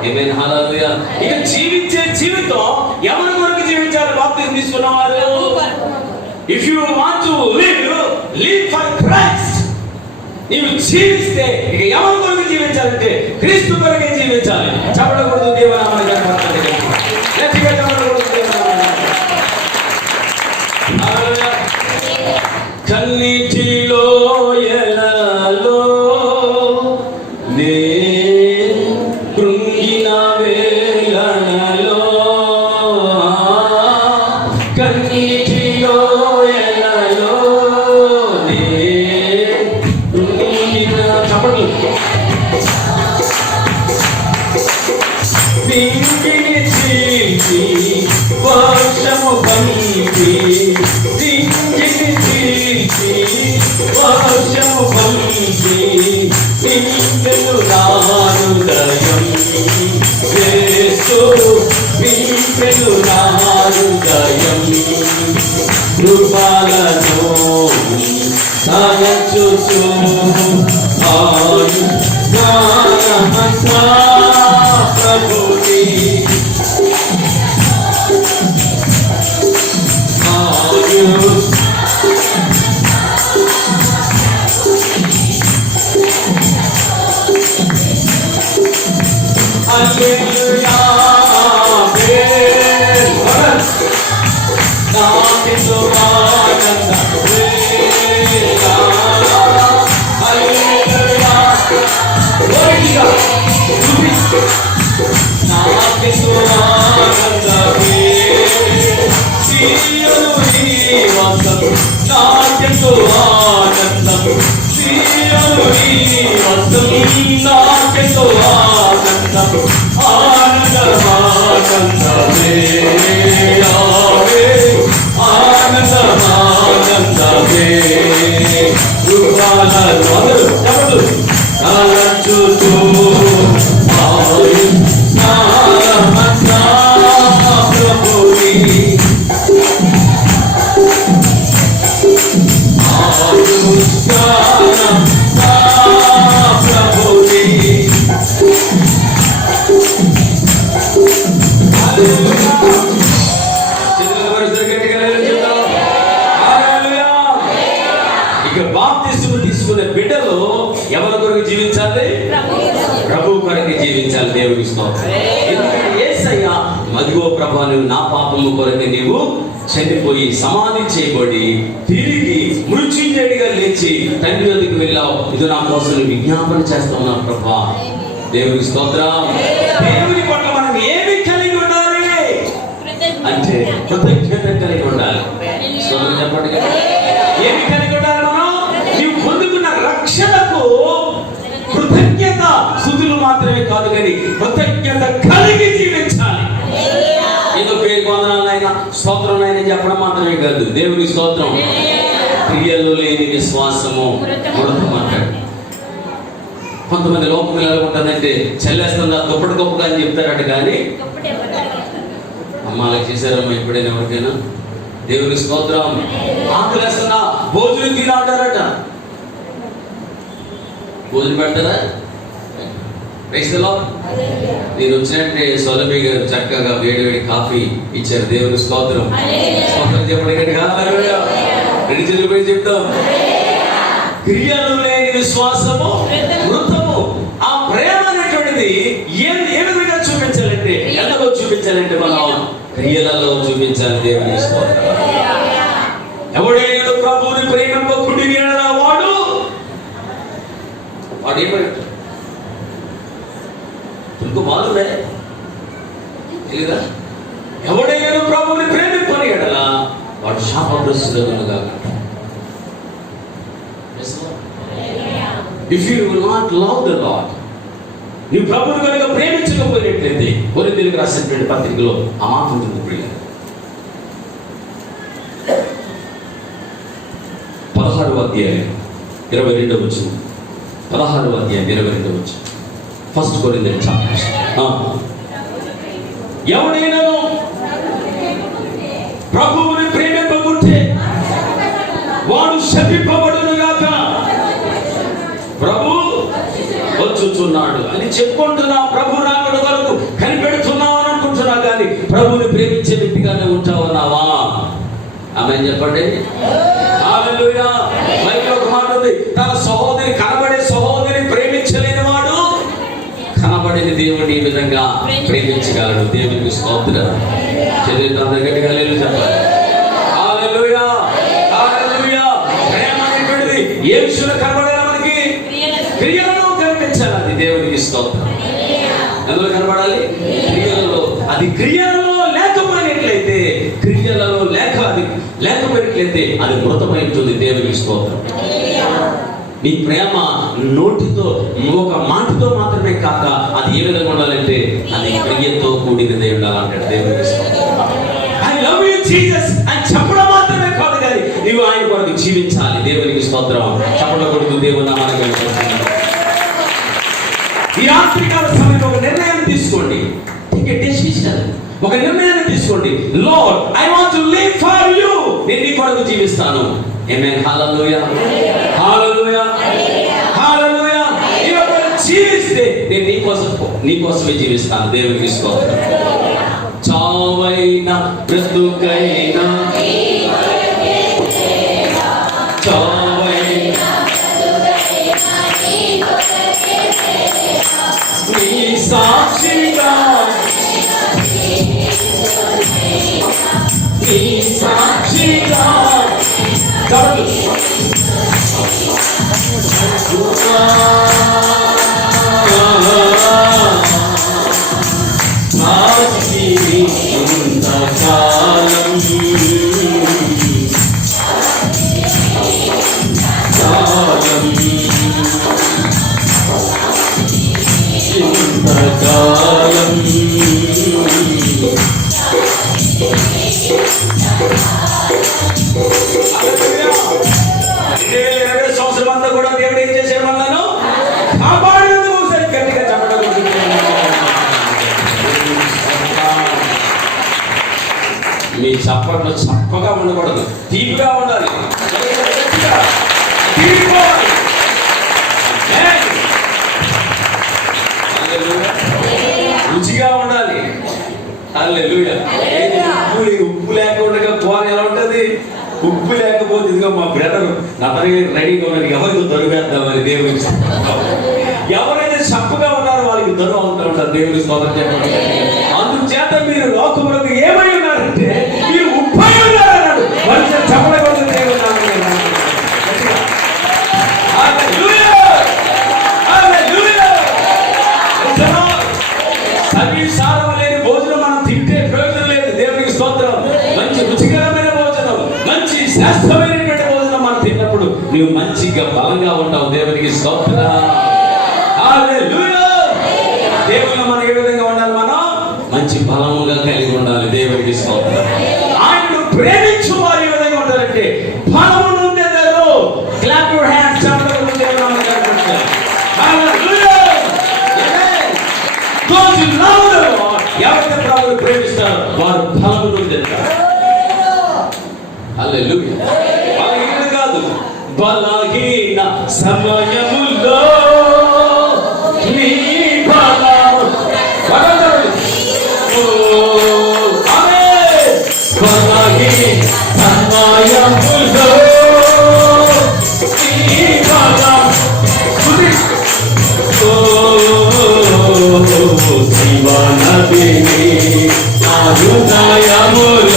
ఆమేన్. హల్లెలూయా. ఇక జీవించే జీవితం ఎవరి కొరకు జీవించాలి? బాప్తిజం తీసుకున్న వారు. If you want to live for Christ, నీవు జీవిస్తే ఇక ఎవరి కొరకు జీవించాలంటే క్రీస్తు కొరకే జీవించాలి. చెప్పకూడదు. దేవుని నామమున గట్టిగా చెప్పకూడదు. హల్లెలూయా. కన్నీటిలో ఎలలో నే కృంగిన వేళలో, కన్నీటిలో ఎలలో నే కృంగిన చప్పట్లు దింగిని చీల్చి వర్షము పంపి, దింగిని చీల్చి వర్షము పంపి, నింపెను నా హృదయం యేసు, నింపెను నా హృదయం కృపలను తలచుచు ఆయు జ్ఞానమంతా ప్రభుని ఆయు హల్లెలూయా. నాకెంతో ఆనందం వేళ. హల్లెలూయా. నాకెంతో ఆనందమే సీయోను నివాసం, నాకెంతో ఆనందం సీయోను నివాసం, నాకెంతో ఆనందం ఆనందమే ఆనందమే కృపలను చేతులు మరోసారి గట్టిగా హల్లెలూయా చెప్దాం. హల్లెలూయా. ఇక బాప్తిస్మం తీసుకునే బిడ్డలు ఎవరి కొరకు జీవించాలి? ప్రభు కొరకు జీవించాలి. దేవునికి స్తోత్రం. ఎందుకంటే యేసయ్య మదిగో ప్రభు నువ్వు నా పాపము కొరకు నీవు చనిపోయి సమాధి చేయబడి తిరిగి మృత్యుంజయుడిగా లేచి తండ్రి వద్దకు వెళ్ళావు. ఇది నా కోసం విజ్ఞాపన చేస్తా ఉన్నావు ప్రభా. దేవునికి స్తోత్రం. దేవుని పట్ల మనం ఏమి కలిగి ఉండాలి అంటే కృతజ్ఞత కలిగి ఉండాలి. స్తోత్రం చెప్పండి కదా. ఏమి కలిగి ఉండాలి మనం? నీవు పొందుకున్న రక్షణకు కృతజ్ఞత స్తుతులు మాత్రమే కాదు కానీ కృతజ్ఞత కలిగి జీవించాలి. ఏదో పేరు వందనాలైనా స్తోత్రం అయినా చెప్పడం మాత్రమే కాదు. దేవుని స్తోత్రం. క్రియలు లేని విశ్వాసము మృతం అంటాడు. కొంతమంది లోకం ఎలా ఉంటుందంటే చెల్లేస్తుందా దుప్పటి గొప్పగా అని చెప్తారట కానీ అమ్మాలకు చేశారమ్మా ఎప్పుడైనా ఎవరికైనా? దేవుని స్తోత్రం. ఆకలేస్తున్నా భోజనం తిన అంటారట. భోజనం పెడతారా? నేను వచ్చినట్టే సొలభి గారు చక్కగా వేడి వేడి కాఫీ ఇచ్చారు. దేవుని స్తోత్రం. స్తోత్రం చెప్పండి. రెండు చేతులు పోయి చెప్తాం. క్రియలు లేని విశ్వాసము మృతము. ఆ ప్రేమ అనేటువంటిది ఏ విధంగా చూపించాలంటే, ఎంతలో చూపించాలంటే మనం క్రియలలో చూపించాలి. దేవుని స్తోత్రం. ఎవడైనా ప్రభువుని ప్రేమింపకుడి వాడు ఏమంటాడు? ఇంకో బాగుండే తెలీదా? ఎవడైనా ప్రభువుని ప్రేమింపని ఎడలా వాడు శాపగ్రస్తుడుగా. If you will not love the Lord, నీవు ప్రభువుని కనుక ప్రేమించకపోయినట్లయితే కొరింథీయులకు రాసినటువంటి పత్రికలో ఆ మాట ఉంటుంది. ప్రియ 16వ అధ్యాయం 22వ వచనం. 16వ అధ్యాయం 22వ వచనం. ఫస్ట్ కొరింథీయులకు ఎవడైనా ప్రభువుని ప్రేమింపకుంటే వాడు శపింపబడును గాక. ప్రభు వచ్చుచున్నాడు అని చెప్పుకుంటున్నా. ప్రభు రాకడ వరకు కనిపెడుతున్నావు అని అనుకుంటున్నా కానీ ప్రభువుని ప్రేమించే వ్యక్తిగానే ఉంటావన్నావా? ఆమేన్ చెప్పండి. హల్లెలూయా. బైబిల్లో ఒక మాట ఉంది, తన సహోదరి కనబడే సహోదరిని ప్రేమించలేని వాడు కనబడిన దేవుడిని ఈ విధంగా ప్రేమించగలడు. దేవునికి స్తోత్రం. చదివిన గట్టిగా హల్లెలూయా చెప్పాలి. హల్లెలూయా. హల్లెలూయా. ప్రేమ అనేటువంటిది ఏ విషయంలో కనబడాలి? మనకి క్రియలలో కనిపించాలి. అది దేవునికి స్తోత్రం. ఎందులో కనబడాలి? క్రియలలో. అది క్రియలలో లేకపోయినట్లయితే, క్రియలలో లేకపోయినట్లయితే అది మృతమైంటుంది. దేవునికి స్తోత్రం. నీ ప్రేమ నోటితో ఒక మాటతో మాత్రమే కాక అది ఏ విధంగా ఉండాలంటే అది క్రియతో కూడినదే ఉండాలంటాడు. దేవునికి స్తోత్రం. ఐ లవ్ యు జీసస్ అని చెప్పడం మాత్రమే కాదు కానీ నీవు ఆయన కొరకు జీవించాలి. దేవునికి స్తోత్రం. చెప్పడం కొడుకు దేవుని నామానికి వెళ్ళిపోతున్నాను. ఈ రాత్రికాల సమయంలో ఒక నిర్ణయం తీసుకోండి. ఒక నిర్ణయాన్ని తీసుకోండి. Lord, I want to live for you. నేను నీ కొరకు జీవిస్తాను. ఆమేన్. హల్లెలూయా. హల్లెలూయా. హల్లెలూయా. నీవు జీవిస్తే నేను నీ కోసమే జీవిస్తాను. దేవునికి స్తోత్రం. చావైనా బ్రతుకైనా చావైనా నీ సాక్షిగా నీ సాక్షిగా సంవత్సరం కూడా దేవుడు ఏం చేశాడు? మనను కాపాడినందుకు ఒకసారి గట్టిగా చెప్పడం. మీ చప్పట్లు చప్పగా ఉండకూడదు, తీపిగా ఉండాలి. రుచిగా ఉండాలి. హల్లెలూయా. ఉప్పు లేకుండా కూర ఎలా ఉంటది? ఉప్పు లేకపోతే ఇదిగో మా బ్రదర్ నతని రెడీగా ఉన్నది, ఎవరికి దొరికేద్దామని దేవుని ఎవరైతే చప్పుగా ఉన్నారో వాళ్ళకి దొర అవుతూ ఉంటారు. దేవుని స్తోత్రం చెప్పండి. అందుచేత మీరు లోకములకు ఏమై ఉన్నారంటే మీరు ఉప్పై ఉన్నారన్నాడు. మనిషి చెప్పలేకపోతే దేవుని సారం లేని భోజనం మనం తింటే ప్రయోజనం లేదు. దేవునికి స్తోత్రం. మంచి రుచికరమైన భోజనం, మంచి శ్రేష్టమైనటువంటి భోజనం మనం తిన్నప్పుడు నువ్వు మంచిగా బలంగా ఉంటావు. దేవునికి స్తోత్రం. హల్లెలూయా. దేవునిలో మనం ఏ విధంగా ఉండాలి? మనం మంచి బలముగా కలిగి ఉండాలి. దేవునికి స్తోత్రం. ఆయనను ప్రేమించు వారు ఏ విధంగా ఉండాలంటే బలము నుండేదారు. Clap your hands. ఎవరైతే ప్రభువును ప్రేమిస్తారో వారు బలము నుండేదారు. హల్లెలూయా. బలహీన కాదు, బలహీన సమయములో నీ బలము బలహీన సమయములో నీ బలము శివనదిని నా హృదయములో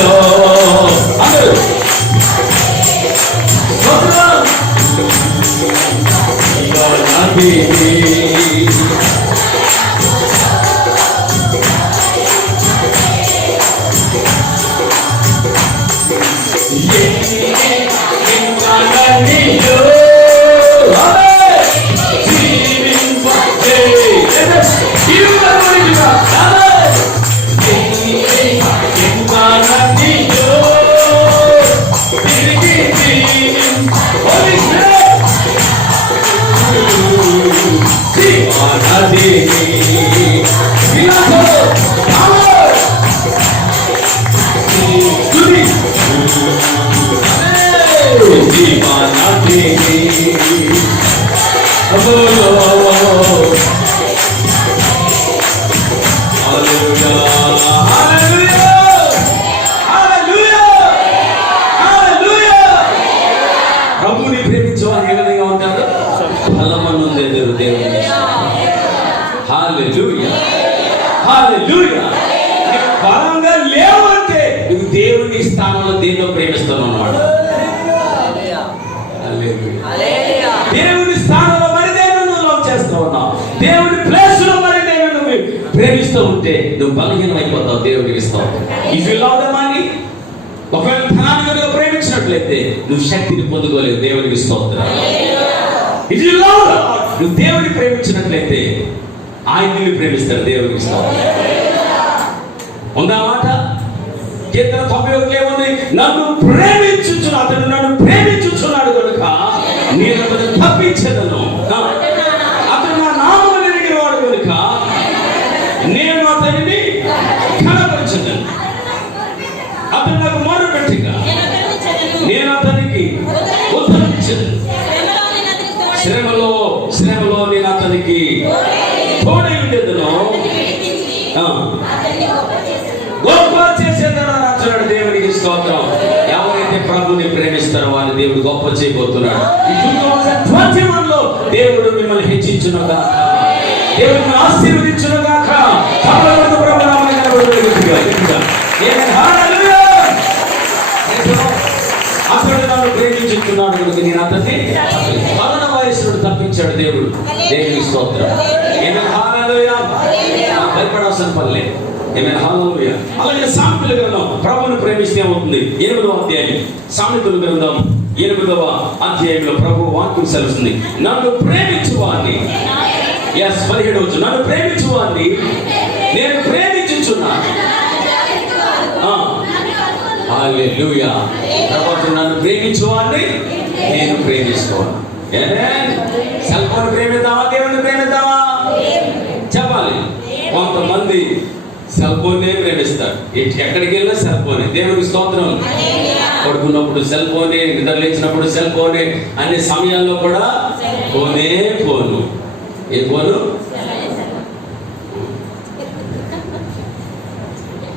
ప్రభుని ప్రేమించేవారు ఏ విధంగా ఉంటారు? బలమనుందెదరు. దేవుని హల్లెలూయా. హల్లెలూయా. బలంగా లేవంటే నువ్వు దేవుని స్థానంలో దేనిలో ప్రేమిస్తున్నావు అన్నమాట. దేవుని స్థానంలో మరి దేని నువ్వు చేస్తూ ఉన్నావు. దేవుని ప్లేస్ లో మరి దేని నువ్వు ప్రేమిస్తూ ఉంటే నువ్వు బలహీనం అయిపోతావు. దేవునికి ఇస్తావు. If you love the money, ఒకవేళ ధనాన్ని కనుక ప్రేమించినట్లయితే నువ్వు శక్తిని పొందుకోలేవు. దేవునికి స్తోత్రం. If you love the lord, నువ్వు దేవుని ప్రేమించినట్లయితే ఆయన నిన్ను ప్రేమిస్తాడు. దేవునికి స్తోత్రం. ఉందా మాట? కీర్తన 91 ఏముంది? నన్ను ప్రేమించుచున్నాడు, అతడు నన్ను ప్రేమించుచున్నాడు కనుక నేను అతను తప్పించదను. అతడు నా నామమును ఎరిగినవాడు కనుక నేను అతనిని కనపరచదను. అతడు నాకు మొరపెట్టగా నేను అతనికి ఉత్తరమిచ్చదను. శ్రమలో నేను అతనికి తోడై ఉండేదను, గొప్ప చేసేదను అంటున్నాడు. దేవునికి స్తోత్రం. ఎవరైతే ప్రభుని ప్రేమిస్తారో వారిని దేవుడు గొప్ప చేయబోతున్నాడు. ఈ 2021లో దేవుడు మిమ్మల్ని హెచ్చించును గాక, దేవుడిని ఆశీర్వదించును గాక. అతడు నన్ను ప్రేమించుతున్నాడు కనుక నేను అతన్ని మరణ వయస్సును తప్పించాడు దేవుడు. దేవునికి స్తోత్రం. భయపడాల్సిన పనిలే. అలాగే సామెతల గ్రంథం ప్రభువును ప్రేమిస్తే ఏమవుతుంది? 8వ అధ్యాయం సామెతల గ్రంథం 8వ అధ్యాయంలో ప్రభు వాక్యం సెలవుస్తుంది. నన్ను ప్రేమించువాన్ని, 17వ నన్ను ప్రేమించువాన్ని నేను ప్రేమించుచున్నాను. హల్లెలూయా. ప్రభు నన్ను ప్రేమించువాన్ని నేను ప్రేమిస్తాను. సెల్ ఫోన్ ప్రేమిద్దామా? దేవుని ప్రేమిద్దామా? చెప్పాలి. కొంతమంది సెల్ ఫోన్నే ప్రేమిస్తారు. ఎక్కడికి వెళ్ళినా సెల్ ఫోనే. దేవునికి స్తోత్రం. పడుకున్నప్పుడు సెల్ ఫోనే, నిద్ర లేచినప్పుడు సెల్ ఫోనే, అన్ని సమయాల్లో కూడా ఫోనే ఫోను. ఏ ఫోను?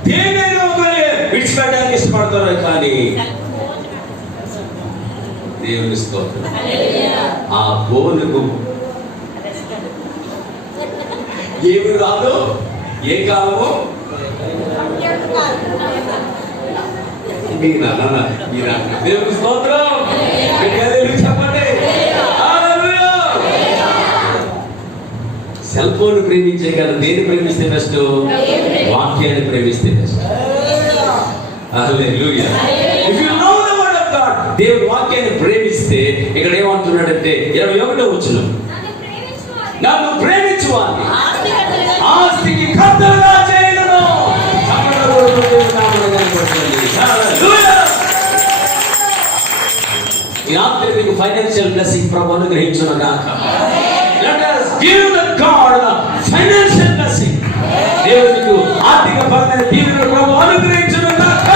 దేనైనా ఒకరి విడిచిపెట్టడానికి ఇష్టపడతారు, కానీ దేవుని స్తోత్రం. ఆ ఫోనుకు ఏమి రాదు, ఏ కాలమో దేవుని స్తోత్రం. చెప్పండి. సెల్ ఫోన్ ప్రేమించే కదా, దేని ప్రేమిస్తే బెస్ట్? వాక్యాన్ని ప్రేమిస్తే best. Hallelujah. If you know the word of God, దేవుని వాక్యాన్ని ప్రేమిస్తే ఇక్కడ ఏమంటున్నాడంటే 21వ వచనం, నన్ను ప్రేమించువాని ఆస్తికి కర్తలుగా చేయను. హల్లెలూయా. ఈ రాత్రి మీకు ఫైనాన్షియల్ బ్లెస్సింగ్ ప్రభు అనుగ్రహించును గాక. Let us give the God the financial blessing. దేవునికి ఆర్థిక పరమైన దీవెనలు ప్రభు అనుగ్రహించును గాక.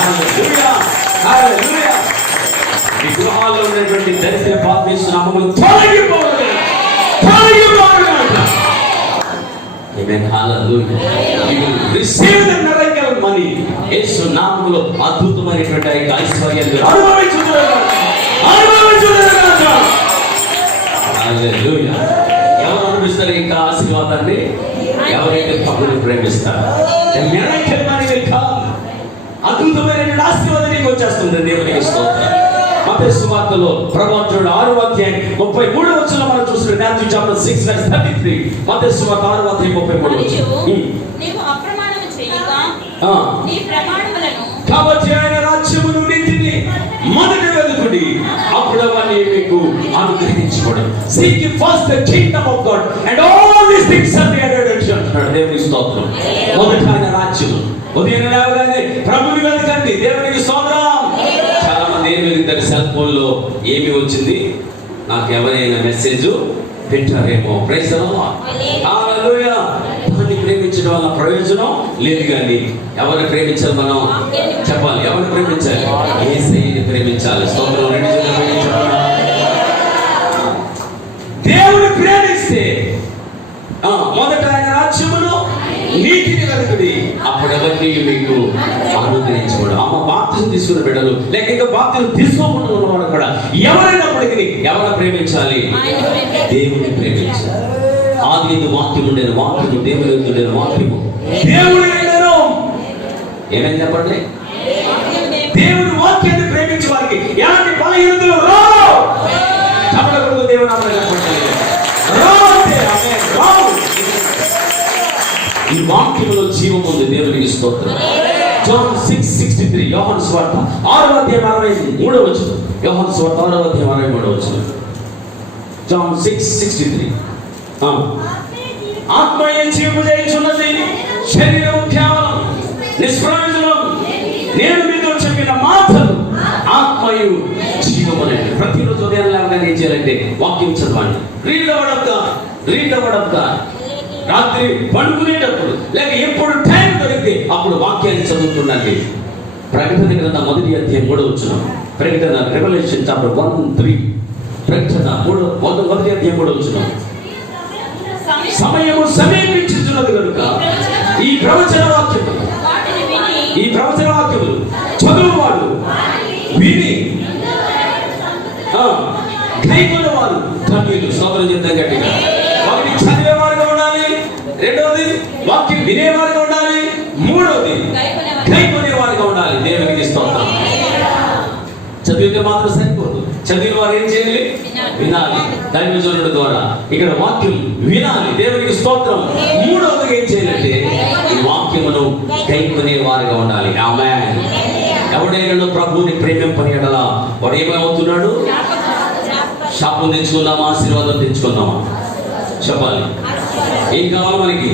హల్లెలూయా. హల్లెలూయా. ఈ గృహాల్లో ఉన్నటువంటి దరిద్ర పాపేశ్వరములు తొలగిపోవును. Amen. Hallelujah. You will receive the miracle money. యేసు నామములో అద్భుతమైనటువంటి ఐశ్వర్యాన్ని అనుభవించుదురు. హల్లెలూయా. ఎవరు అనుభవిస్తారు ఇంకా ఆశీర్వాదాన్ని? ఎవరైతే ప్రభువుని ప్రేమిస్తారు. The miracle money will come. అద్భుతమైనటువంటి ఆశీర్వాదం నీకు వచ్చేస్తుంది. దేవునికి స్తోత్రం. మత్తయి సువార్తలో ప్రభువు 6వ అధ్యాయం 33వ వచనంలో మనం చూస్తున్నాం. Matthew chapter 6 verse 33. మత్తయి సువార్త 6వ అధ్యాయం 33వ వచనం. నీవు అప్రమాణము చేయగా నీ ప్రమాణములను కాబట్టి ఆయన రాజ్యమును నీతిని మొదట వెతుకుడి, అప్పుడు అవన్నీ మీకు అనుగ్రహించబడును. Seek ye first the kingdom of God and all these things shall be added unto you. దేవుని స్తోత్రం. మొదట ఆయన రాజ్యము. ఉదయం లేవగానే ప్రభువుని వెతకండి. దేవునికి స్తోత్రం. చాలా మంది ఏం వెతుకుతారు? సెల్ ఫోన్ లో ఏమి వచ్చింది, నాకు ఎవరైనా మెసేజ్ పెట్టారేమో. Praise the Lord. హల్లెలూయా. దాన్ని ప్రేమించడం వల్ల ప్రయోజనం లేదు, కానీ ఎవరిని ప్రేమించాలి? మనం చెప్పాలి. ఎవరిని ప్రేమించాలి? యేసయ్యని ప్రేమించాలి. స్తోత్రం. దేవుని ప్రేమిస్తే మొదట ఆయన రాజ్యమును నీతిని వెతకుడి, అప్పుడు ఎవరిని మీకు అనుగ్రహించబడు. అమ్మ బాప్తిజం తీసుకున్న బిడ్డలు, లేక ఇంకా బాప్తిజం తీసుకోకుండా ఉన్నవాడు కూడా ఎవరైనప్పటికీ ఎవరిని ప్రేమించాలి? దేవుని ప్రేమించాలి. ఆది ఎందు వాక్యం ఉండేది, వాక్యము దేవుని యందు ఉండేది, వాక్యము దేవుని ఉండెను. ఏమేం చెప్పండి? దేవుని వాక్యాన్ని ప్రేమించే వారికి ఎలాంటి బలహీనతలు రావు. చెప్పకూడదు. దేవుని నామములో చెప్పండి. ఈ వాక్యములో జీవం ఉంది. దేవునికి స్తోత్రం. John 6:63. యోహాను సువార్త 6వ అధ్యాయం 63వ వచనం. యోహాను సువార్త 6వ అధ్యాయం 63వ వచనం. John 6:63. ఆత్మయే జీవము చేయుచున్నది, శరీరము కేవలం నిష్ప్రయోజనం. నేను మీతో చెప్పిన మాటలు ఆత్మయు జీవమునండి. ప్రతిరోజు ఉదయం లేవగానే ఏం చేయాలంటే వాక్యం చదవండి. Read the word of God. Read the word of God. రాత్రి పండుకునేటప్పుడు లేక ఎప్పుడు టైం దొరికితే అప్పుడు వాక్యాన్ని చదువుతుండండి. ప్రకటన గ్రంథం 1వ అధ్యాయం 3వ వచనం. ప్రకటన రెవల్యూషన్ చాప్టర్ 1:3. ప్రకటన 1వ అధ్యాయం 3వ వచనం. సమయము సమీపించుచున్నది కనుక ఈ ప్రవచన వాక్యములు చదువువాడు విని కైకొనేవారు ధన్యులు. స్తోత్రం చేద్దాం గట్టిగా. వాటిని చదివేవారుగా ఉండాలి, రెండవది వాక్యం వినేవారుగా ఉండాలి, మూడవది కైకొనేవారుగా ఉండాలి. దేవునికి స్తోత్రం. చదివితే మాత్రం సరిపోదు. చదివిన వారు ఏం చేయాలి? వినాలి. దైవజనుడి ద్వారా ఇక్కడ వాక్యం వినాలి. దేవునికి స్తోత్రం. మూడవది ఏం చేయాలంటే ఈ వాక్యమును కైకొనే వారుగా ఉండాలి. ఆమేన్. ఎవడైనా ప్రభువుని ప్రేమింపని ఎడల వాడు ఏమవుతున్నాడు? శాపం తెచ్చుకుందామా, ఆశీర్వాదం తెచ్చుకుందామా? చెప్పాలి. ఏం కావాలి మనకి?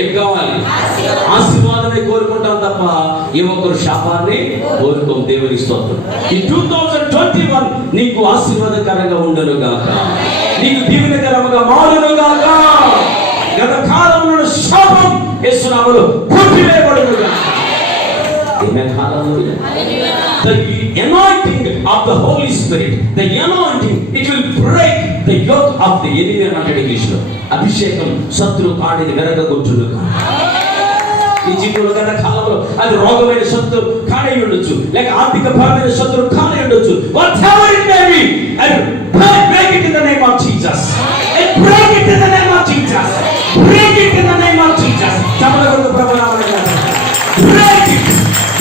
ఏం కావాలి? ఆశీర్వాదాన్ని కోరుకుంటాం తప్ప ఏ ఒక్కరు శాపాన్ని కోరుకోం. దేవునికి స్తోత్రం. ఈ 2021 నీకు ఆశీర్వాదకరంగా ఉండను గాక, నీకు దీవెనకరంగా మారును గాక. గత కాలంలో శాపం యేసు నామములో కొట్టివేయబడును గాక. Amen. Hallelujah. The anointing of the Holy Spirit, the anointing, it will break the yoke of the enemy అన్నాడు ఇంగ్లీష్లో. అభిషేకం శత్రు కాడిని వెరగగొట్టునుగా. ఈ జీవితంలో గత కాలంలో అది రోగమైన శత్రు కాడి ఉండొచ్చు, లేక ఆర్థిక పరమైన శత్రు కాడి ఉండొచ్చు. Whatever it may be, and break it in the name of Jesus. And break it in the name of Jesus. Break it in the name of Jesus. తమలకు ప్రభునామమున break it,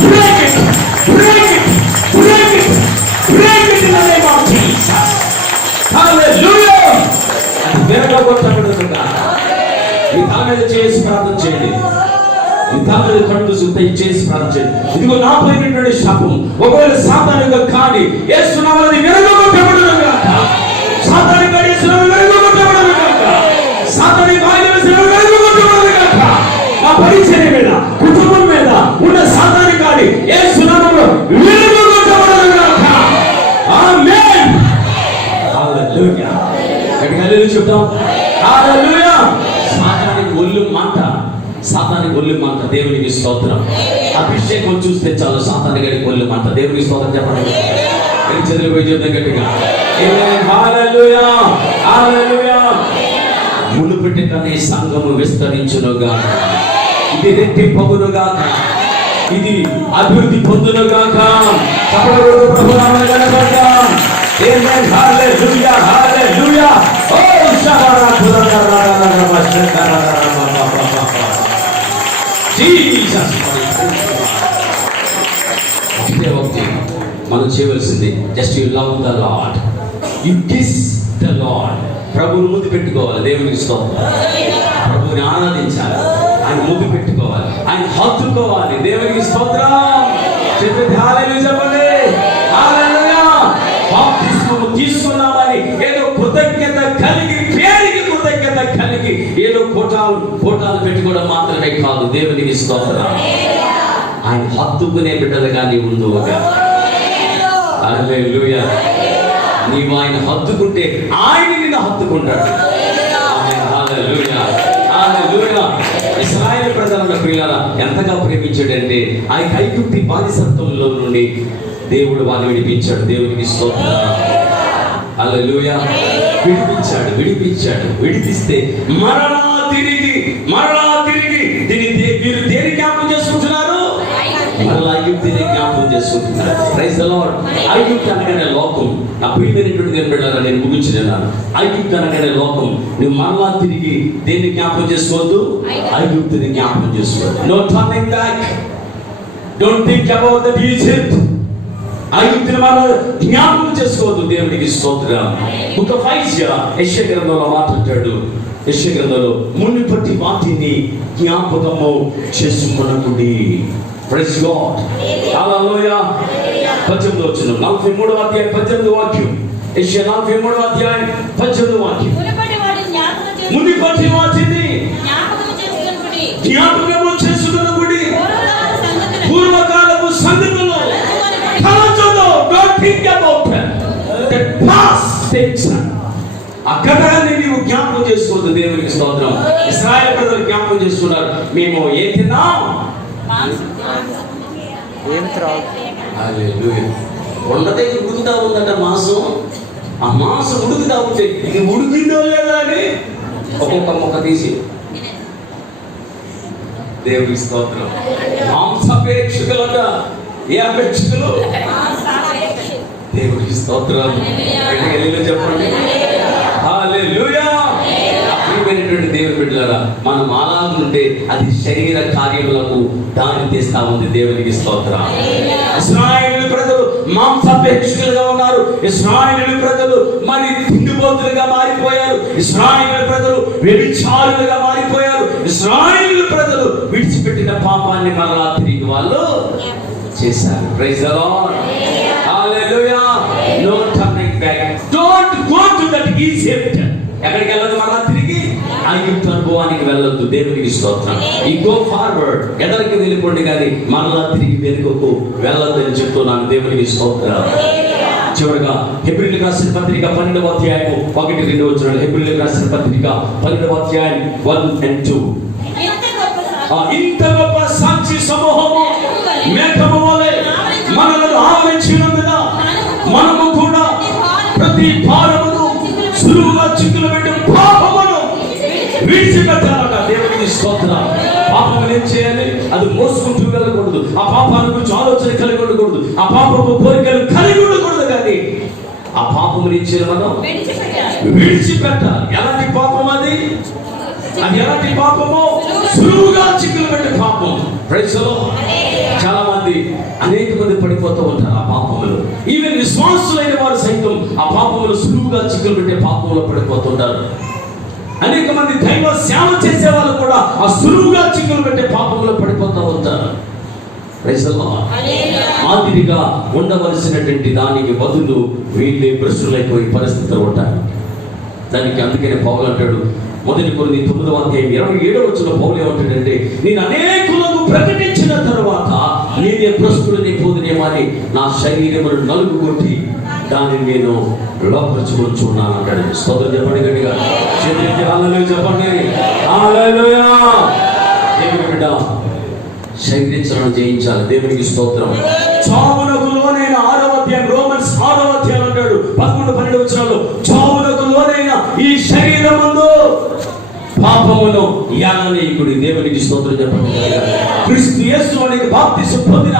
break it, break it, break it, break it in the name of Jesus. Hallelujah. అది వెరగొట్టబడునుగా. ఈ తల మీద చేసి ప్రార్థన చేయండి. ఈ తల మీద కళ్ళు సుత్త చేసి ప్రార్థన చేయండి. ఇదిగో నా పైనటువంటి శాపం ఒకవేళ సాతానుగా కాని యేసు నామమున వెరగొట్టబడునుగా. సాతాను కాడి యేసు నామమున వెరగొట్టబడునుగా. సాతాను కాడి యేసు నామమున వెరగొట్టబడునుగా. నా పరిచర్య మీద, కుటుంబం మీద ఉన్న సాతాను కాడి యేసు నామమున వెరగొట్టబడునుగా. ఆమేన్. హల్లెలూయా. హల్లెలూయా చెప్తాం. హల్లెలూయా. సాతానికి ఒళ్ళు మంట, సాతానికి ఒళ్ళు మంట. దేవునికి స్తోత్రం. అభిషేకం చూస్తే చాలు సాతాని గడికి ఒళ్ళు మంట. దేవునికి స్తోత్రం చెప్పండి. చదివి పోయి చెప్తాం గట్టిగా. హల్లెలూయా, హల్లెలూయా. మునుపటి కన్నా ఈ సంఘము విస్తరించునుగా, ఇది రెట్టింపగునుగా, ఇది అభివృద్ధి పొందునుగాక. ప్రభువు ప్రభునామమున కనబడతాం. ఆమేన్. హల్లెలూయా, హల్లెలూయా. ఓ జీసస్. ఒకటే ఒకటి మనం చేయవలసింది, just you love the lord, you kiss the lord. ప్రభువుని ముద్దు పెట్టుకోవాలి. దేవునికి స్తోత్రం. ప్రభువుని ఆరాధించాలి, ఆయన ముద్దు పెట్టుకోవాలి, ఆయన హత్తుకోవాలి. దేవునికి స్తోత్రం. చెప్పండి హల్లెలూయా, చెప్పండి హల్లెలూయా. బాప్తిస్మము తీసుకున్నామని ఏదో కృతజ్ఞత కలిగి, పేరుకి కృతజ్ఞత కలిగి ఏదో ఫోటాలు పెట్టుకోవడం మాత్రమే కాదు. దేవునికి స్తోత్రం. ఆయన హత్తుకునే బిడ్డలుగా నీవు ఉండుగా. హల్లెలూయా. నీవు ఆయన హత్తుకుంటే ఆయన నిన్ను హత్తుకుంటాడు. హల్లెలూయా, హల్లెలూయా. ఇశ్రాయేలు ప్రజలను ప్రియులారా ఎంతగా ప్రేమించాడంటే ఆ ఐగుప్తు బానిసత్వంలో నుండి దేవుడు వారిని విడిపించాడు. దేవునికి స్తోత్రం. హల్లెలూయా. విడిపించాడు. విడిపిస్తే మరలా తిరిగి మీరు దేని జ్ఞాపకం చేసుకుంటున్నారు? మరలా ఐగుప్తుని జ్ఞాపకం చేసుకుంటున్నారు. Praise the Lord. ఐగుప్తు అనగానే లోకం. నా ప్రియమైనటువంటి దేవుని బిడ్డలారా, నేను ముగించున్నాను. ఐగుప్తు అనగానే లోకం. నువ్వు మరలా తిరిగి దేన్ని జ్ఞాపకం చేసుకోవద్దు? ఐగుప్తుని జ్ఞాపకం చేసుకోవద్దు. No turning back. Don't think about that Egypt. ఐగుప్తుని మరలా జ్ఞాపకం చేసుకోవద్దు. దేవునికి స్తోత్రం. బుక్ ఆఫ్ ఐజియా యెషయా గ్రంథంలో మాట్లాడాడు. యెషయా గ్రంథంలో మునుపటి వాటిని జ్ఞాపకము చేసుకొనకుడి. Praise God. హల్లెలూయా. 18వ వచనం, 43వ అధ్యాయం 18వ వాక్యం. యెషయా 43వ అధ్యాయం 18వ వాక్యం. మునుపటి వాటిని జ్ఞాపకము చేసుకొనకుడి. పూర్వకాలపు సంగతులు తలచుకో. Don't think about the past things. ఆ గతాన్ని నీవు జ్ఞాపకం చేసుకోవద్దు. దేవునికి స్తోత్రం. ఇశ్రాయేలు ప్రజలు జ్ఞాపకం చేసుకున్నారు. మేము ఏం తిన్నాం? హల్లెలూయా. ఉండదే ఉడుకుతా ఉందట మాంసం. ఆ మాంసం ఉడుకుతా ఉంటే ఇది ఉడికిందో లేదా అని ఒక్కొక్క మొక్క తీసి. దేవునికి స్తోత్రం. మాంసాపేక్షకులంట. ఏ అపేక్షకులు? దేవునికి స్తోత్రం. చెప్పండి హల్లెలూయా. ప్రియమైనటువంటి దేవుని బిడ్డలారా, మనం అలాగుంటే అది శరీర కార్యములకు దారి తీస్తా ఉంది. దేవునికి స్తోత్రం. ఇశ్రాయేలు ప్రజలు మాంసాపేక్షకులుగా ఉన్నారు. ఇశ్రాయేలు ప్రజలు మరి తిండిపోతులుగా మారిపోయారు. ఇశ్రాయేలు ప్రజలు వ్యభిచారులుగా మారిపోయారు. ఇశ్రాయేలు ప్రజలు విడిచిపెట్టిన పాపాన్ని మరలా తిరిగి వాళ్ళు చేశారు. Praise the Lord. Hallelujah. No turning back. Don't go to that Egypt. ఎక్కడికి వెళ్ళదు? మరలా తిరిగి ఐగుప్తు అనుభవానికి వెళ్ళొద్దు. దేవునికి స్తోత్రం. ఈ గో ఫార్వర్డ్. ఎదరికి వెళ్ళిపోండి కానీ మరలా తిరిగి వెనుకకు వెళ్ళొద్దు అని చెప్తున్నాను. దేవునికి స్తోత్రం. చివరిగా హెబ్రీయులకు రాసిన పత్రిక 12వ అధ్యాయం 1-2 వచనాలు. హెబ్రీయులకు రాసిన పత్రిక 12వ అధ్యాయం 1 and 2. ఇంత గొప్ప సాక్షి సమూహము మేఘము విడిచిపెట్టాలట. దేవునికి స్తోత్రం. పాపం ఏం చేయాలి? అది మోసుకుంటూ వెళ్ళకూడదు. ఆ పాపాల గురించి ఆలోచన కలిగి ఉండకూడదు. ఆ పాపపు కోరికలు కలిగి ఉండకూడదు. కానీ ఆ పాపం నుంచి మనం విడిచిపెట్టాలి. ఎలాంటి పాపం అది? అది ఎలాంటి పాపము? సులువుగా చిక్కులు పెట్టే పాపం. Praise the Lord. చాలా మంది అనేక మంది పడిపోతూ ఉంటారు ఆ పాపములు. ఈవెన్ విశ్వాసులైన వారు సైతం ఆ పాపములు సులువుగా చిక్కులు పెట్టే పాపంలో పడిపోతుంటారు. అనేక మంది దైవ సేవ చేసే వాళ్ళు కూడా ఆ సులువుగా చిక్కులు పెట్టే పాపంలో పడిపోతూ ఉంటారు. Praise the Lord. మాదిరిగా ఉండవలసినటువంటి దానికి బదులు వీళ్ళే భ్రష్టులైపోయే పరిస్థితులు ఉంటారు. దానికి అందుకనే పౌలు అంటాడు, 1 కొరింథీ 9:27 పౌలు ఏమంటాడంటే, నేను అనేకులకు ప్రకటించిన తరువాత నేనే భ్రష్టుడిని పోదునేమని నా శరీరమును నలుగుగొట్టి దాన్ని నేను లోపరుచుకొనుచున్నాను అంటాడు. స్తోత్రం చెప్పండి గట్టిగా. హల్లెలూయా చెప్పండి. హల్లెలూయా. దేవుని బిడ్డ శరీరించడం జయించాలి. దేవునికి స్తోత్రం. చావునకు లోనైన 6వ అధ్యాయం రోమన్స్ 6వ అధ్యాయం అంటాడు 11-12 వచనాల్లో, చావునకు లోనైన ఈ శరీరమును పాపమును యాననీయుడి. దేవునికి స్తోత్రం చెప్పండి. క్రీస్తు యేసులోనికి బాప్తిసం పొందిన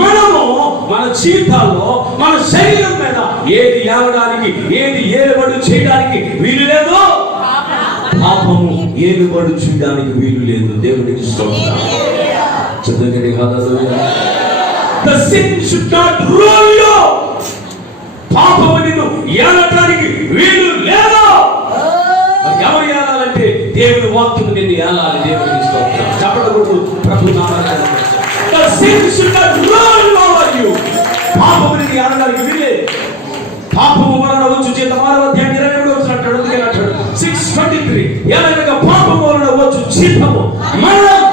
మనము మన జీవితాల్లో మన శరీరం మీద ఏది ఏలడానికి, ఏది ఏలుబడి చేయడానికి వీలు లేదు. పాపము ఏలుబడి చేయడానికి వీలు లేదు. దేవునికి స్తోత్రం. చదవండి. హల్లెలూయా. The sin should not rule you. పాపము నిన్ను ఏలడానికి వీలు లేదు. ఎవరు ఏలాలంటే దేవుని వాక్యము నిన్ను ఏలాలి. దేవునికి స్తోత్రం. చెప్పకూడదు ప్రభు నామమున. The sin should not rule over you. పాపము నిన్ను ఏలడానికి వీలే. పాపము వలన వచ్చు జీతం 6వ అధ్యాయం 22వ వచనం అంటాడు. అందుకే అంటాడు 6:23 ఎలాగ పాపము వలన వచ్చు జీతము మరణం.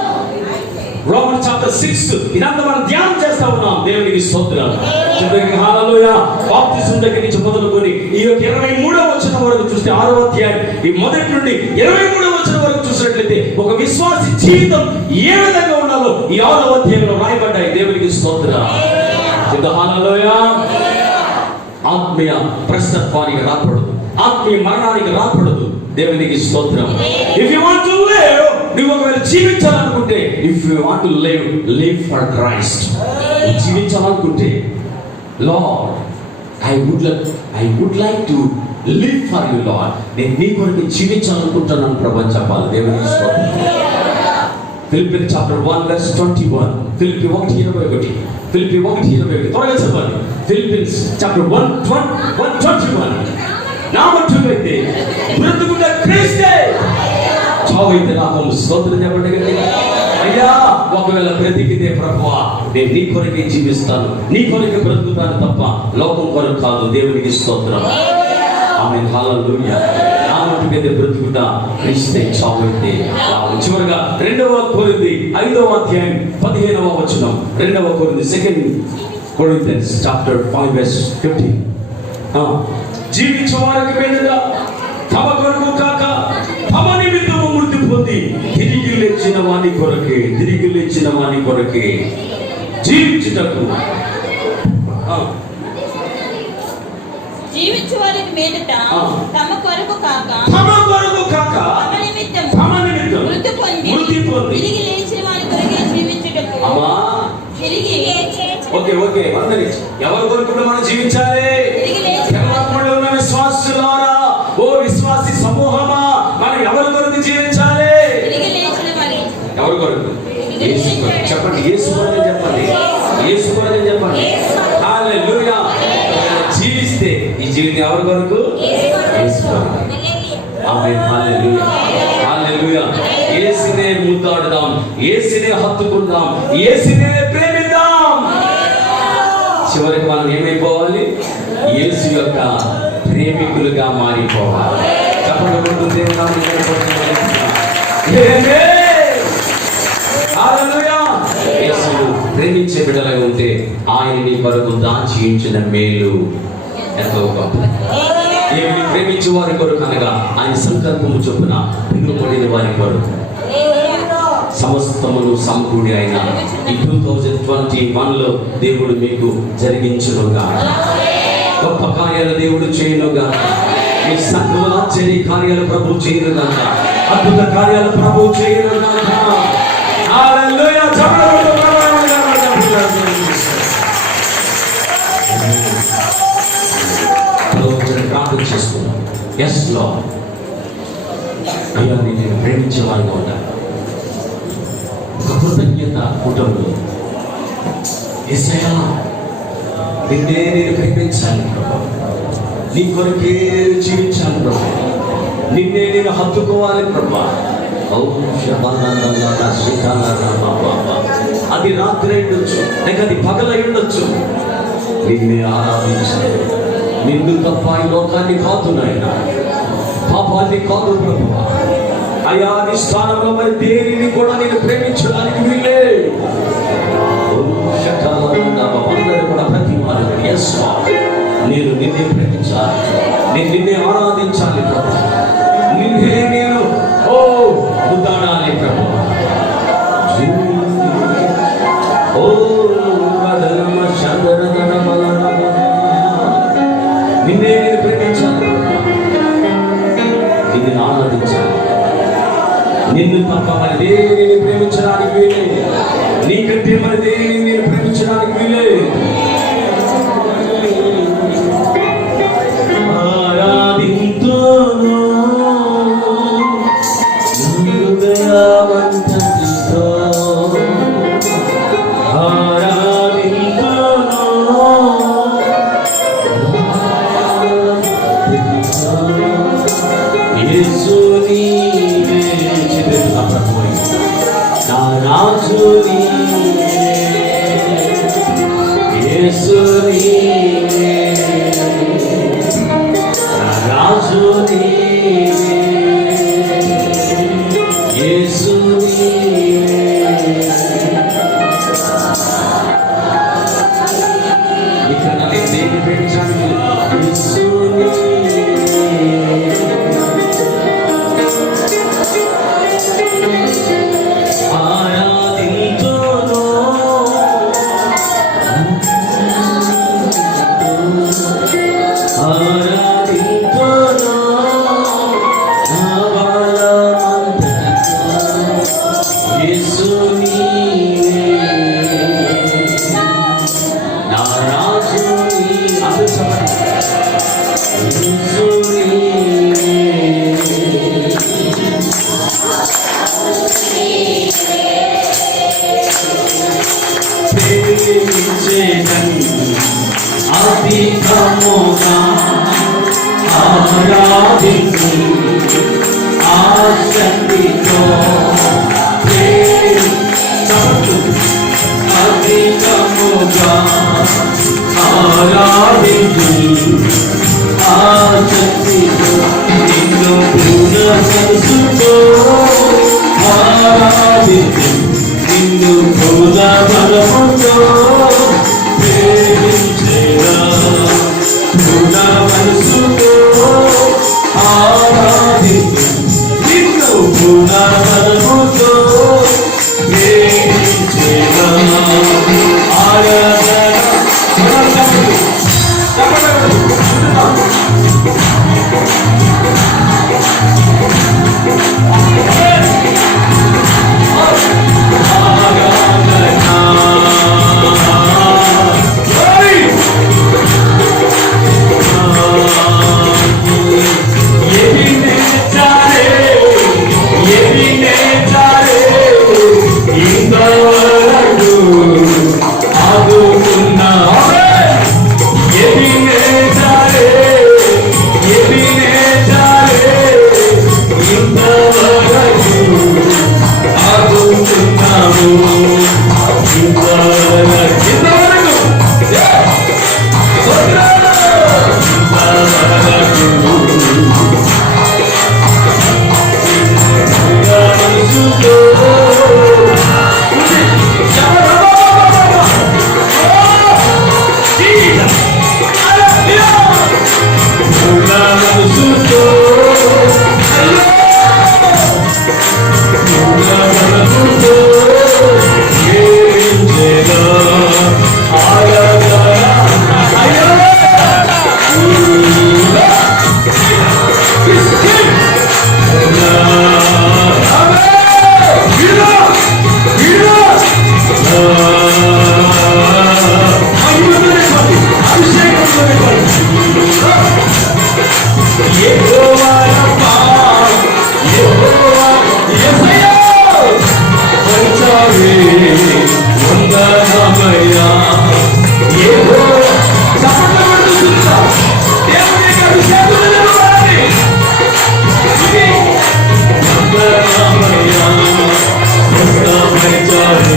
రోమన్స్ చాప్టర్ 6 ఇదంతా మనం ధ్యానం చేస్తా ఉన్నాం. దేవునికి స్తోత్రం. చెప్పండి హల్లెలూయా. బాప్తిసం దగ్గర నుంచి మొదలుకొని ఈ 23వ వచనం వరకు చూస్తే 6వ అధ్యాయం ఈ మొదటి నుండి 23వ వచనం వరకు చూసినట్లయితే ఒక విశ్వాసి జీవితం ఏ విధంగా ఉండాలో ఈ 6వ అధ్యాయంలో రాయబడ్డాయి. దేవునికి స్తోత్రం. చెప్పండి హల్లెలూయా. ఆత్మీయ ప్రస్తుతానికి రాకూడదు, ఆత్మీయ మరణానికి రాకూడదు. దేవునికి స్తోత్రం. If you want to live, నువ్వు ఒకవేళ జీవించాలనుకుంటే, if you want to live for Christ, జీవించాలనుకుంటే, Lord I would like to live for you Lord, నేను నీ కొరకు జీవించాలనుకుంటున్నాను ప్రభు చెప్పాలి. దేవునికి స్తోత్రం. ఫిలిప్పీయులు చాప్టర్ 1:21 ఫిలిప్పీ 1:21 ఫిలిప్పీ 1:21 త్వరగా చెప్పండి. ఫిలిప్పీన్స్ చాప్టర్ 1:21 నా మట్టుకైతే బ్రతుకుట క్రీస్తే, చావైతే లాభం. స్తోత్రం చెప్పండి గట్టిగా. అయ్యా ఒకవేళ బ్రతికితే ప్రభువా నేను నీ కొరకే జీవిస్తాను, నీ కొరకే బ్రతుకుతాను తప్ప లోకం కొరకు కాదు. దేవునికి స్తోత్రం. ఆమేన్. హల్లెలూయా. నా మట్టుకైతే బ్రతుకుట క్రీస్తే, చావైతే లాభం. చివరగా 2వ కొరింథీ 5వ అధ్యాయం 15వ వచనం. 2వ కొరింథీ 2 Corinthians chapter 5:15 జీవించే వారికి మీదుగా తమ కొరకు కాక తమ నిమిత్తము మృతి పొంది తిరిగి లేచిన వాని కొరకే జీవించుటకు జీవించే వారికి మీదట తమ కొరకు కాక తమ నిమిత్తము మృతి పొంది తిరిగి లేచిన వాని కొరకే జీవించుటకు. అమ్మా ఓకే అందరి ఎవరి కొరకు మనం జీవించాలి? పరమాత్మలో ఉన్న విశ్వాసులారా, ఓ విశ్వాసి సమూహమా, మనం ఎవరి కొరకు జీవించాలి? ఎవరి కొరకు? యేసు కొరకు. చెప్పండి యేసు కొరకు చెప్పండి. యేసు కొరకు చెప్పండి. హల్లెలూయా. జీవిస్తే ఈ జీవితం ఎవరి కొరకు? యేసు కొరకు. ఆమేన్. హల్లెలూయా. హల్లెలూయా. యేసునే ముద్దాడుదాం, యేసునే హత్తుకుందాం, యేసునే ప్రేమిద్దాం. చివరికి మనం ఏమైపోవాలి? యేసు యొక్క ప్రేమికులుగా మారిపోవాలి. చెప్పండి. యేసును ప్రేమించే బిడ్డలుగా ఉంటే ఆయన నీ కొరకు దాచి ఉంచిన మేలు ఎంతో గొప్ప. దేవుని ప్రేమించే వారి కొరకు అనగా ఆయన సంకల్పము చొప్పున పిలువబడిన వారి కొరకు సమస్తమును సమకూడి అయిన ఈ 2021లో దేవుడు మీకు జరిగించునుగా, గొప్ప కార్యాలు దేవుడు చేయనుగా, మీ సంఘములో ఆశ్చర్య కార్యాలు ప్రభు చేయనుగా. అద్భుత కార్యాలు ప్రభు చేయను గాక. హల్లెలూయా. ప్రార్థన చేసుకున్నాం. ఎస్ లార్డ్, అయ్యా నేను ప్రేమించే వారిగా ఉండాలి. ఒక కృతజ్ఞత కుటుంబంలో యేసయ్యా నిన్నే నేను ప్రేమించాలి ప్రభు, నీ కొరకే జీవించాలి ప్రభు, నిన్నే నేను హత్తుకోవాలి ప్రభు. అది రాత్రి ఉండొచ్చు, లేక అది పగలై ఉండొచ్చు, నిన్నే ఆరాధించాలి. నిన్ను తప్ప ఈ లోకాన్ని కాదు నాయన, పాపాన్ని కాదు ప్రభు. అయ్యా నీ స్థానంలో మరి దేనిని కూడా నేను ప్రేమించడానికి వీలే. అందరూ కూడా ప్రతి వారు నేను నిన్నే ప్రేమించాలి, నేను నిన్నే ఆరాధించాలి ప్రభు, నిన్నే నేను ఉదాడాలి ప్రభు. నిన్నే నేను ప్రేమించాలి, నిన్ను ఆరాధించాలి. నిన్ను తప్ప మరి దేనిని ప్రేమించడానికి వీలే, నీకంటే మరి దేనిని నేను ప్రేమించడానికి వీలే. ఆరాధింతును హృదయవంతటితో, ఆరాధింతును యేసు నీవే. చెప్పేది నా ప్రభు, నా రాజు నీవే, యేసు నీవే, నా రాజు నీవే, యేసు నీవే. ఇక్కడ నేను దేన్ని పెంచాను? యేసు అధికముగా ఆరాధించు ఆసక్తితో, అధికముగా ఆరాధించు ఆసక్తితో, నిన్ను పూర్ణ మనసుతో ఆరాధించు, నిన్ను పూర్ణ బలముతో పూర్ణ మనసుతో ఆరాధించు, నిన్ను పూర్ణ బలముతో ప్రేమించేదా. ఆరాధన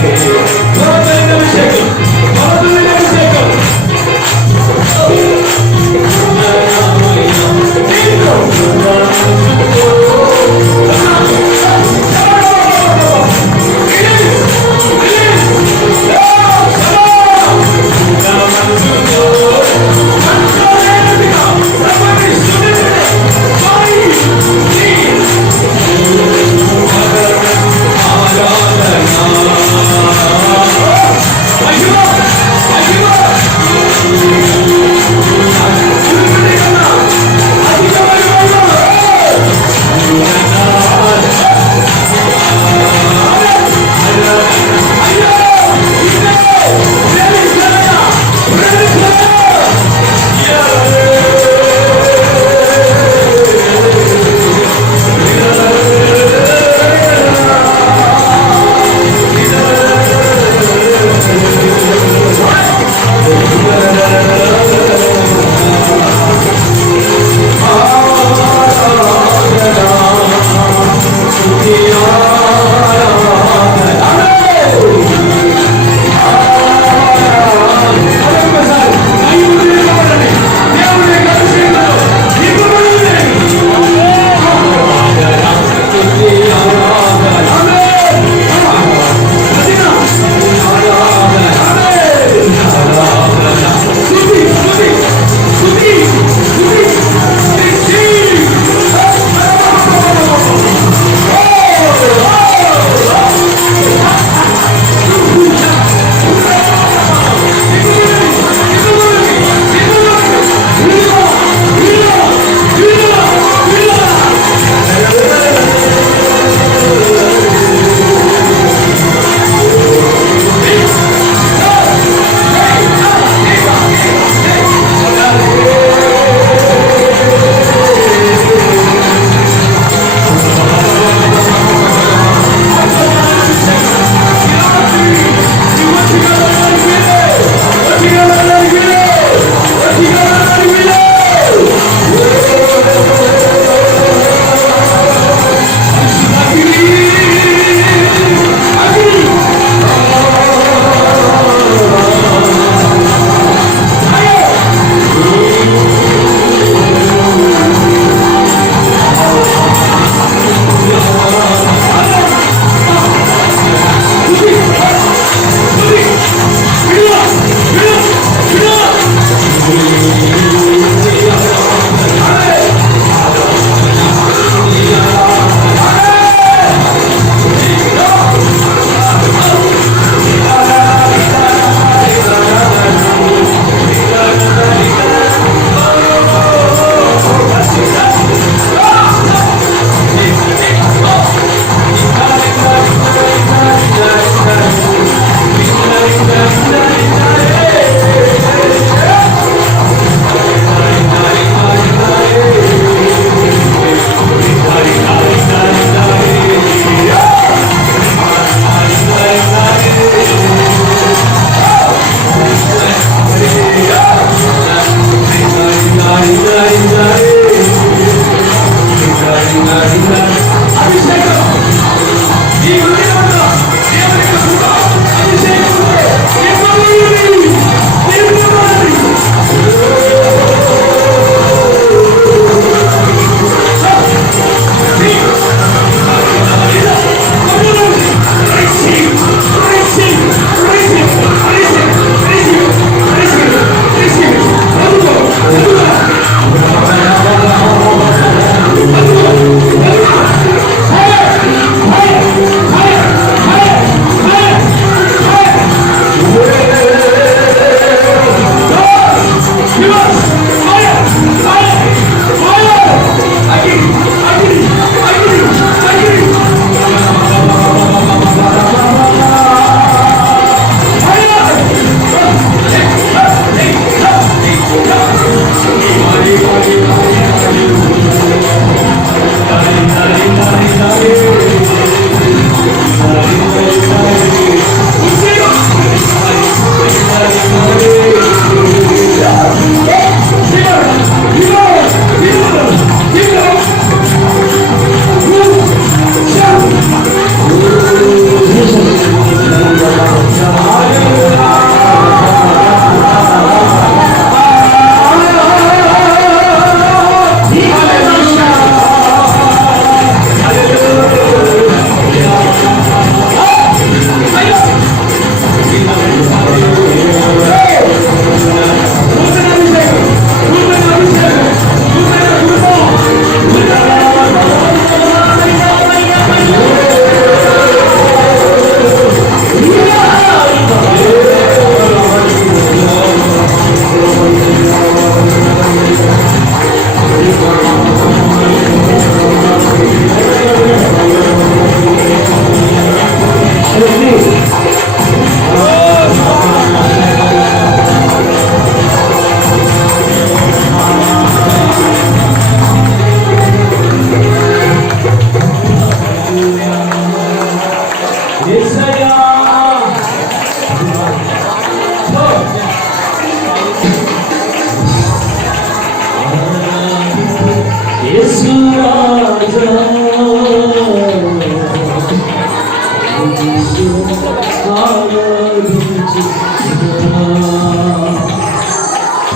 ఆరాధన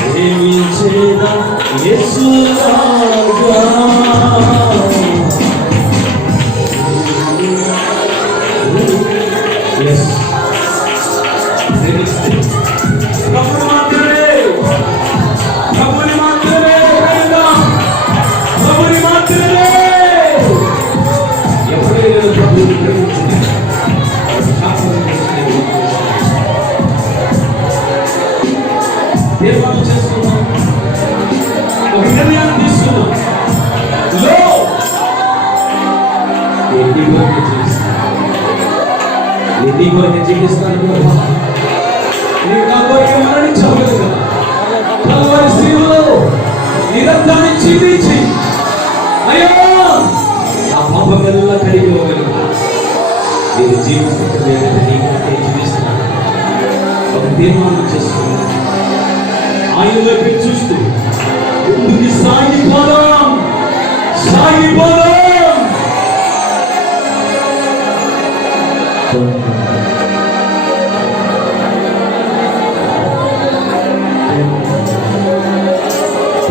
ప్రేమించేదా యేసు రాగా తీర్మానం చేసుకున్నాం, ఒక నిర్ణయాన్ని తీసుకున్నాం. నీ కొరకే జీవిస్తాను ప్రభా, నీవు నా కొరకే మరణించావు కదా. కల్వరి శిలువలో నీ రక్తాన్ని చిందించి అయ్యా నా పాపమెల్లా కడిగి పోగలను. నేను జీవిస్తుంటే నీ కొరకే జీవిస్తున్నాను. ఒక తీర్మానం చేసుకున్నాను, ఆయన వైపు చూస్తూ ముందుకి సాగిపోదాం, సాగిపోదాం.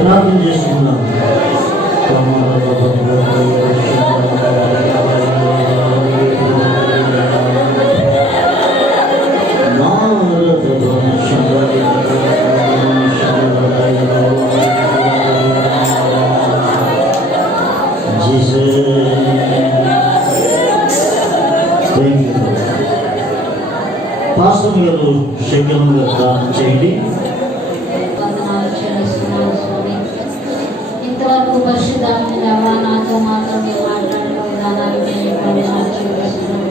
ప్రార్థన చేసుకున్నాం. పాస్టర్ గారు శంకరం గారు ప్రార్థన చేయండి. ఇంతవరకు పరిశుద్ధాత్మ నాతో మాత్రమే మాట్లాడిన విధానాలు చూపిస్తున్నాం.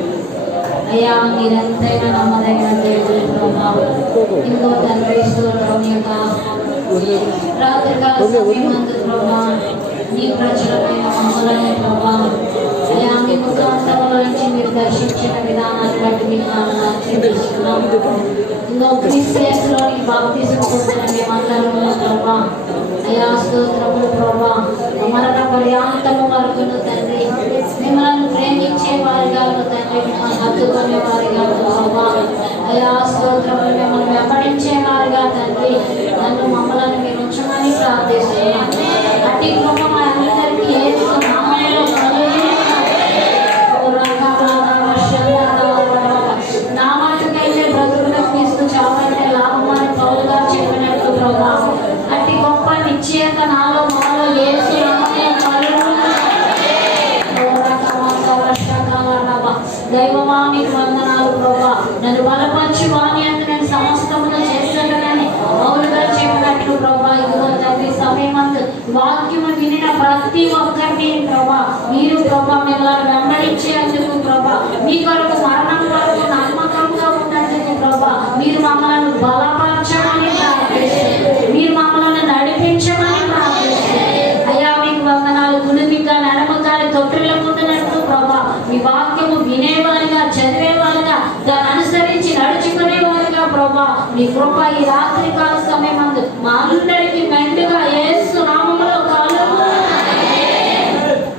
అయ్యా మీరెంతైనా నమ్మదగిన దేవుడు ప్రభా. ఇంకో తండ్రి స్తోత్రం యొక్క రాత్రికాల సమయమందు ప్రభా నీ ప్రజలమైన మమ్మల్ని ప్రభా అయ్యా మీ ముఖాంతముల నుంచి మీరు దర్శించిన విధానాన్ని బట్టి మీకు చూపిస్తున్నాం. ఇంకో క్రిస్టియన్స్లోని బాప్తిజం పొందిన మేమందరము ప్రభా అయ్యా స్తోత్రములు ప్రభా మరణ పర్యాంతము వరకు తండ్రి మిమ్మల్ని ప్రేమించే వారిగా తండ్రి మిమ్మల్ని హత్తుకునే వారిగా ప్రభా అయ్యా స్తోత్రములు మిమ్మల్ని వెంబడించే వారిగా తండ్రి నన్ను మమ్మల్ని మీరు ఉంచమని ప్రార్థిస్తున్నాను. అట్టి కృప మా అందరికీ యేసు నామములో నా మటుకైతే బ్రతుకులకు క్రీస్తు చావంటే లాభం అని పౌలు గారు చెప్పినట్టు ప్రభా అట్టి గొప్ప నిశ్చయత నాలో మాలో యేసు దైవమా మీకు వందనాలు ప్రభా. నన్ను బలపరచు వాణి అందు నేను సమస్తమును చేస్తానని పౌలు గారు చెప్పినట్లు ప్రభా ఇదిగో తండ్రి సమయమందు వాక్యము వినిన ప్రతి ఒక్కరిని ప్రభా మీరు ప్రభా మిమ్మల్ని వెంబడించేందుకు ప్రభా మీ కొరకు మరణం వరకు నమ్మకంగా ఉన్నందుకు ప్రభా మీరు మమ్మల్ని బలపరచమని ప్రార్థిస్తారు, మీరు మమ్మల్ని నడిపించమని ప్రార్థిస్తారు. అయ్యా మీకు వందనాలు. గుణమిగా నడమగాలి తొట్టిల్లకుండానట్టు ప్రభా మీ వాక్యము వినేవారిగా చదివేవారిగా దాన్ని అనుసరించి నడుచుకునేవారిగా ప్రభా మీ కృప ఈ రాత్రి కాల సమయమందు మా అందరికీ మెండుగా యేసు నామములో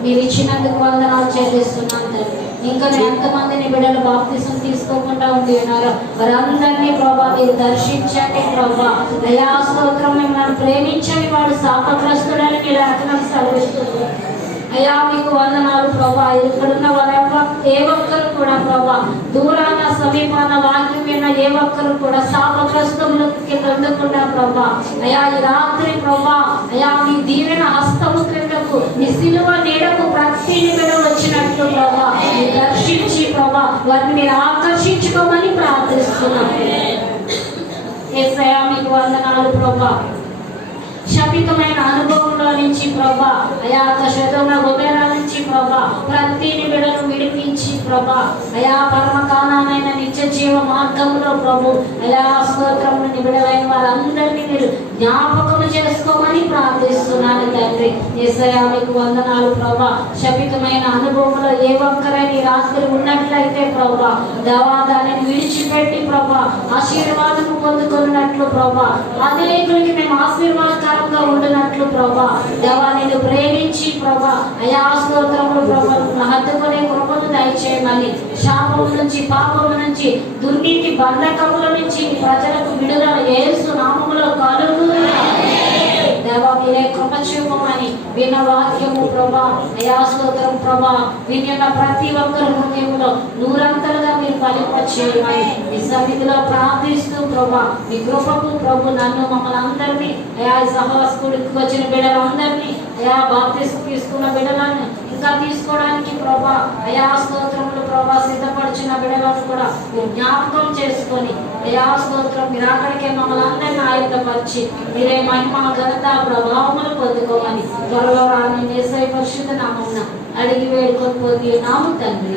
మీరు ఇచ్చినందుకు వందనాలు చెల్లిస్తున్నాను తండ్రి. ఇంకా ఎంతమందిని బిడ్డలు బాప్తిసం తీసుకోకుండా ఉండి ఉన్నారో వారందరినీ ప్రభా మీరు దర్శించండి ప్రభా. దయా స్తోత్రం మిమ్మల్ని ప్రేమించని వాడు శాపగ్రస్తుడని మీరు అర్థం సెలవిస్తుంది. అయ్యా మీకు వందనాలు ప్రభా. ఇక్కడున్న ఏ ఒక్కరు కూడా ప్రభా దూరాన సమీపాన వాక్యం విన్న ఏ ఒక్కరు కూడా శాపగ్రస్తములకి పొందకుండా ప్రభా అయ్యా ఈ రాత్రి ప్రభా అయ్యా మీ దీవెన హస్తము క్రిందకు మీ సిలువ నీడకు ప్రతి నిమిడ వచ్చినట్లు ప్రభా మీరు దర్శించి ప్రభా వారిని మీరు ఆకర్షించుకోమని ప్రార్థిస్తున్నాం. యేసయ్యా మీకు వందనాలు ప్రభా. శపితమైన అనుభవంలో నుంచి ప్రభా అయా శతమైన గొబెరా నుంచి ప్రభా ప్రతి నిమిడను విడిపించి ప్రభా అయా పరమ కాలమైన నిత్య జీవ జీవ మార్గంలో ప్రభు అయా స్తోత్రము నిబిడలైన వారందరినీ మీరు జ్ఞాపకం చేసుకోమని ప్రార్థిస్తున్నాను తండ్రి. యేసయ్యా మీకు వందనాలు ప్రభా. శపితమైన అనుభవంలో ఏ ఒక్కరైనా ఈ రాత్రి ఉన్నట్లయితే ప్రభా దేవా దానిని విడిచిపెట్టి ప్రభా ఆశీర్వాదము పొందుకున్నట్లు ప్రభా, అనేకులకి మేము ఆశీర్వాదకరంగా ఉండినట్లు ప్రభా దేవా నేను ప్రేమించి ప్రభా అయా స్తోత్రములు ప్రభా హత్తుకునే కృపను దయచేయమని, శాపము నుంచి పాపము నుంచి దుర్నీతి బంధకముల నుంచి ప్రజలకు విడుదల యేసు నామములో కలుగు దేవా. మీరే కృప చూపమని విన్న వాక్యము ప్రభా అయా స్తోత్రం ప్రభా విన్న ప్రతి ఒక్కరి హృదయంలో నూరంతలుగా మీరు ఫలింపచేయమని ఈ సన్నిధిలో ప్రార్థిస్తూ ప్రభా మీ కృపకు ప్రభు నన్ను మమ్మల్ని అందరినీ అయా సహవాసకుడికి వచ్చిన బిడ్డలందరినీ అయా బాప్తిస్మం తీసుకున్న బిడ్డలను ఇంకా తీసుకోవడానికి ప్రభా అయా స్తోత్రములు ప్రభా సిద్ధపరిచిన బిడ్డలను కూడా మీరు జ్ఞాపకం చేసుకొని అయా స్తోత్రం మీరు అక్కడికే మమ్మల్ని అందరినీ ఆయుధపరిచి మీరే మహిమ ఘనత ప్రభావములు పొందుకోమని త్వరలో రాని యేసయ్య పరిశుద్ధ నామమున అడిగి వేడుకొని పొంది నాము తండ్రి.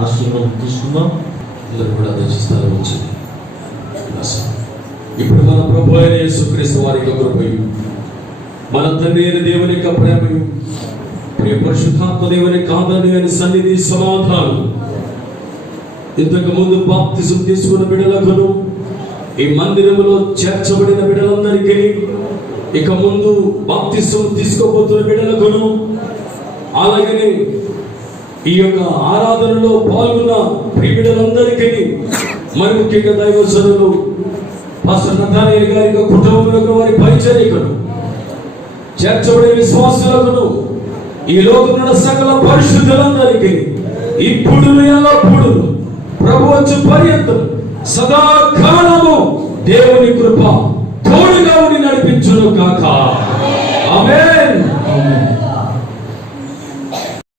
ఆశీర్వాదం తీసుకుందాం. అందరూ కూడా దర్శిస్తారు వచ్చింది. ఇప్పుడు మన ప్రభు అయిన యేసుక్రీస్తు వారి యొక్క కృపయు మన తండ్రి అయిన దేవుని యొక్క ప్రేమయు ప్రియ పరిశుద్ధాత్మ దేవుని కాదని సన్నిధి సమాధానం ఇంతకు ముందు బాప్తిజం తీసుకున్న బిడ్డలకును ఈ మందిరములో చేర్చబడిన బిడ్డలందరికీ ఇక ముందు బాప్తిజం తీసుకోబోతున్న బిడ్డలకును అలాగనే ఈ యొక్క ఆరాధనలో పాల్గొన్న ప్రియ బిడ్డలందరికీ మరి ముఖ్యంగా దైవజనులు పాస్టర్ నథానియేల్ గారి కుటుంబములకు వారి పరిచర్యకును చేర్చబడే విశ్వాసులకును ఈ లోకమున సకల పరిశుద్ధులందరికీ ఇప్పుడు ఎల్లప్పుడు ప్రభు వచ్చి పర్యంతం సదాకాలము దేవుని కృప తోడుగా ఉండి నడిపించును కాక. ఆమేన్.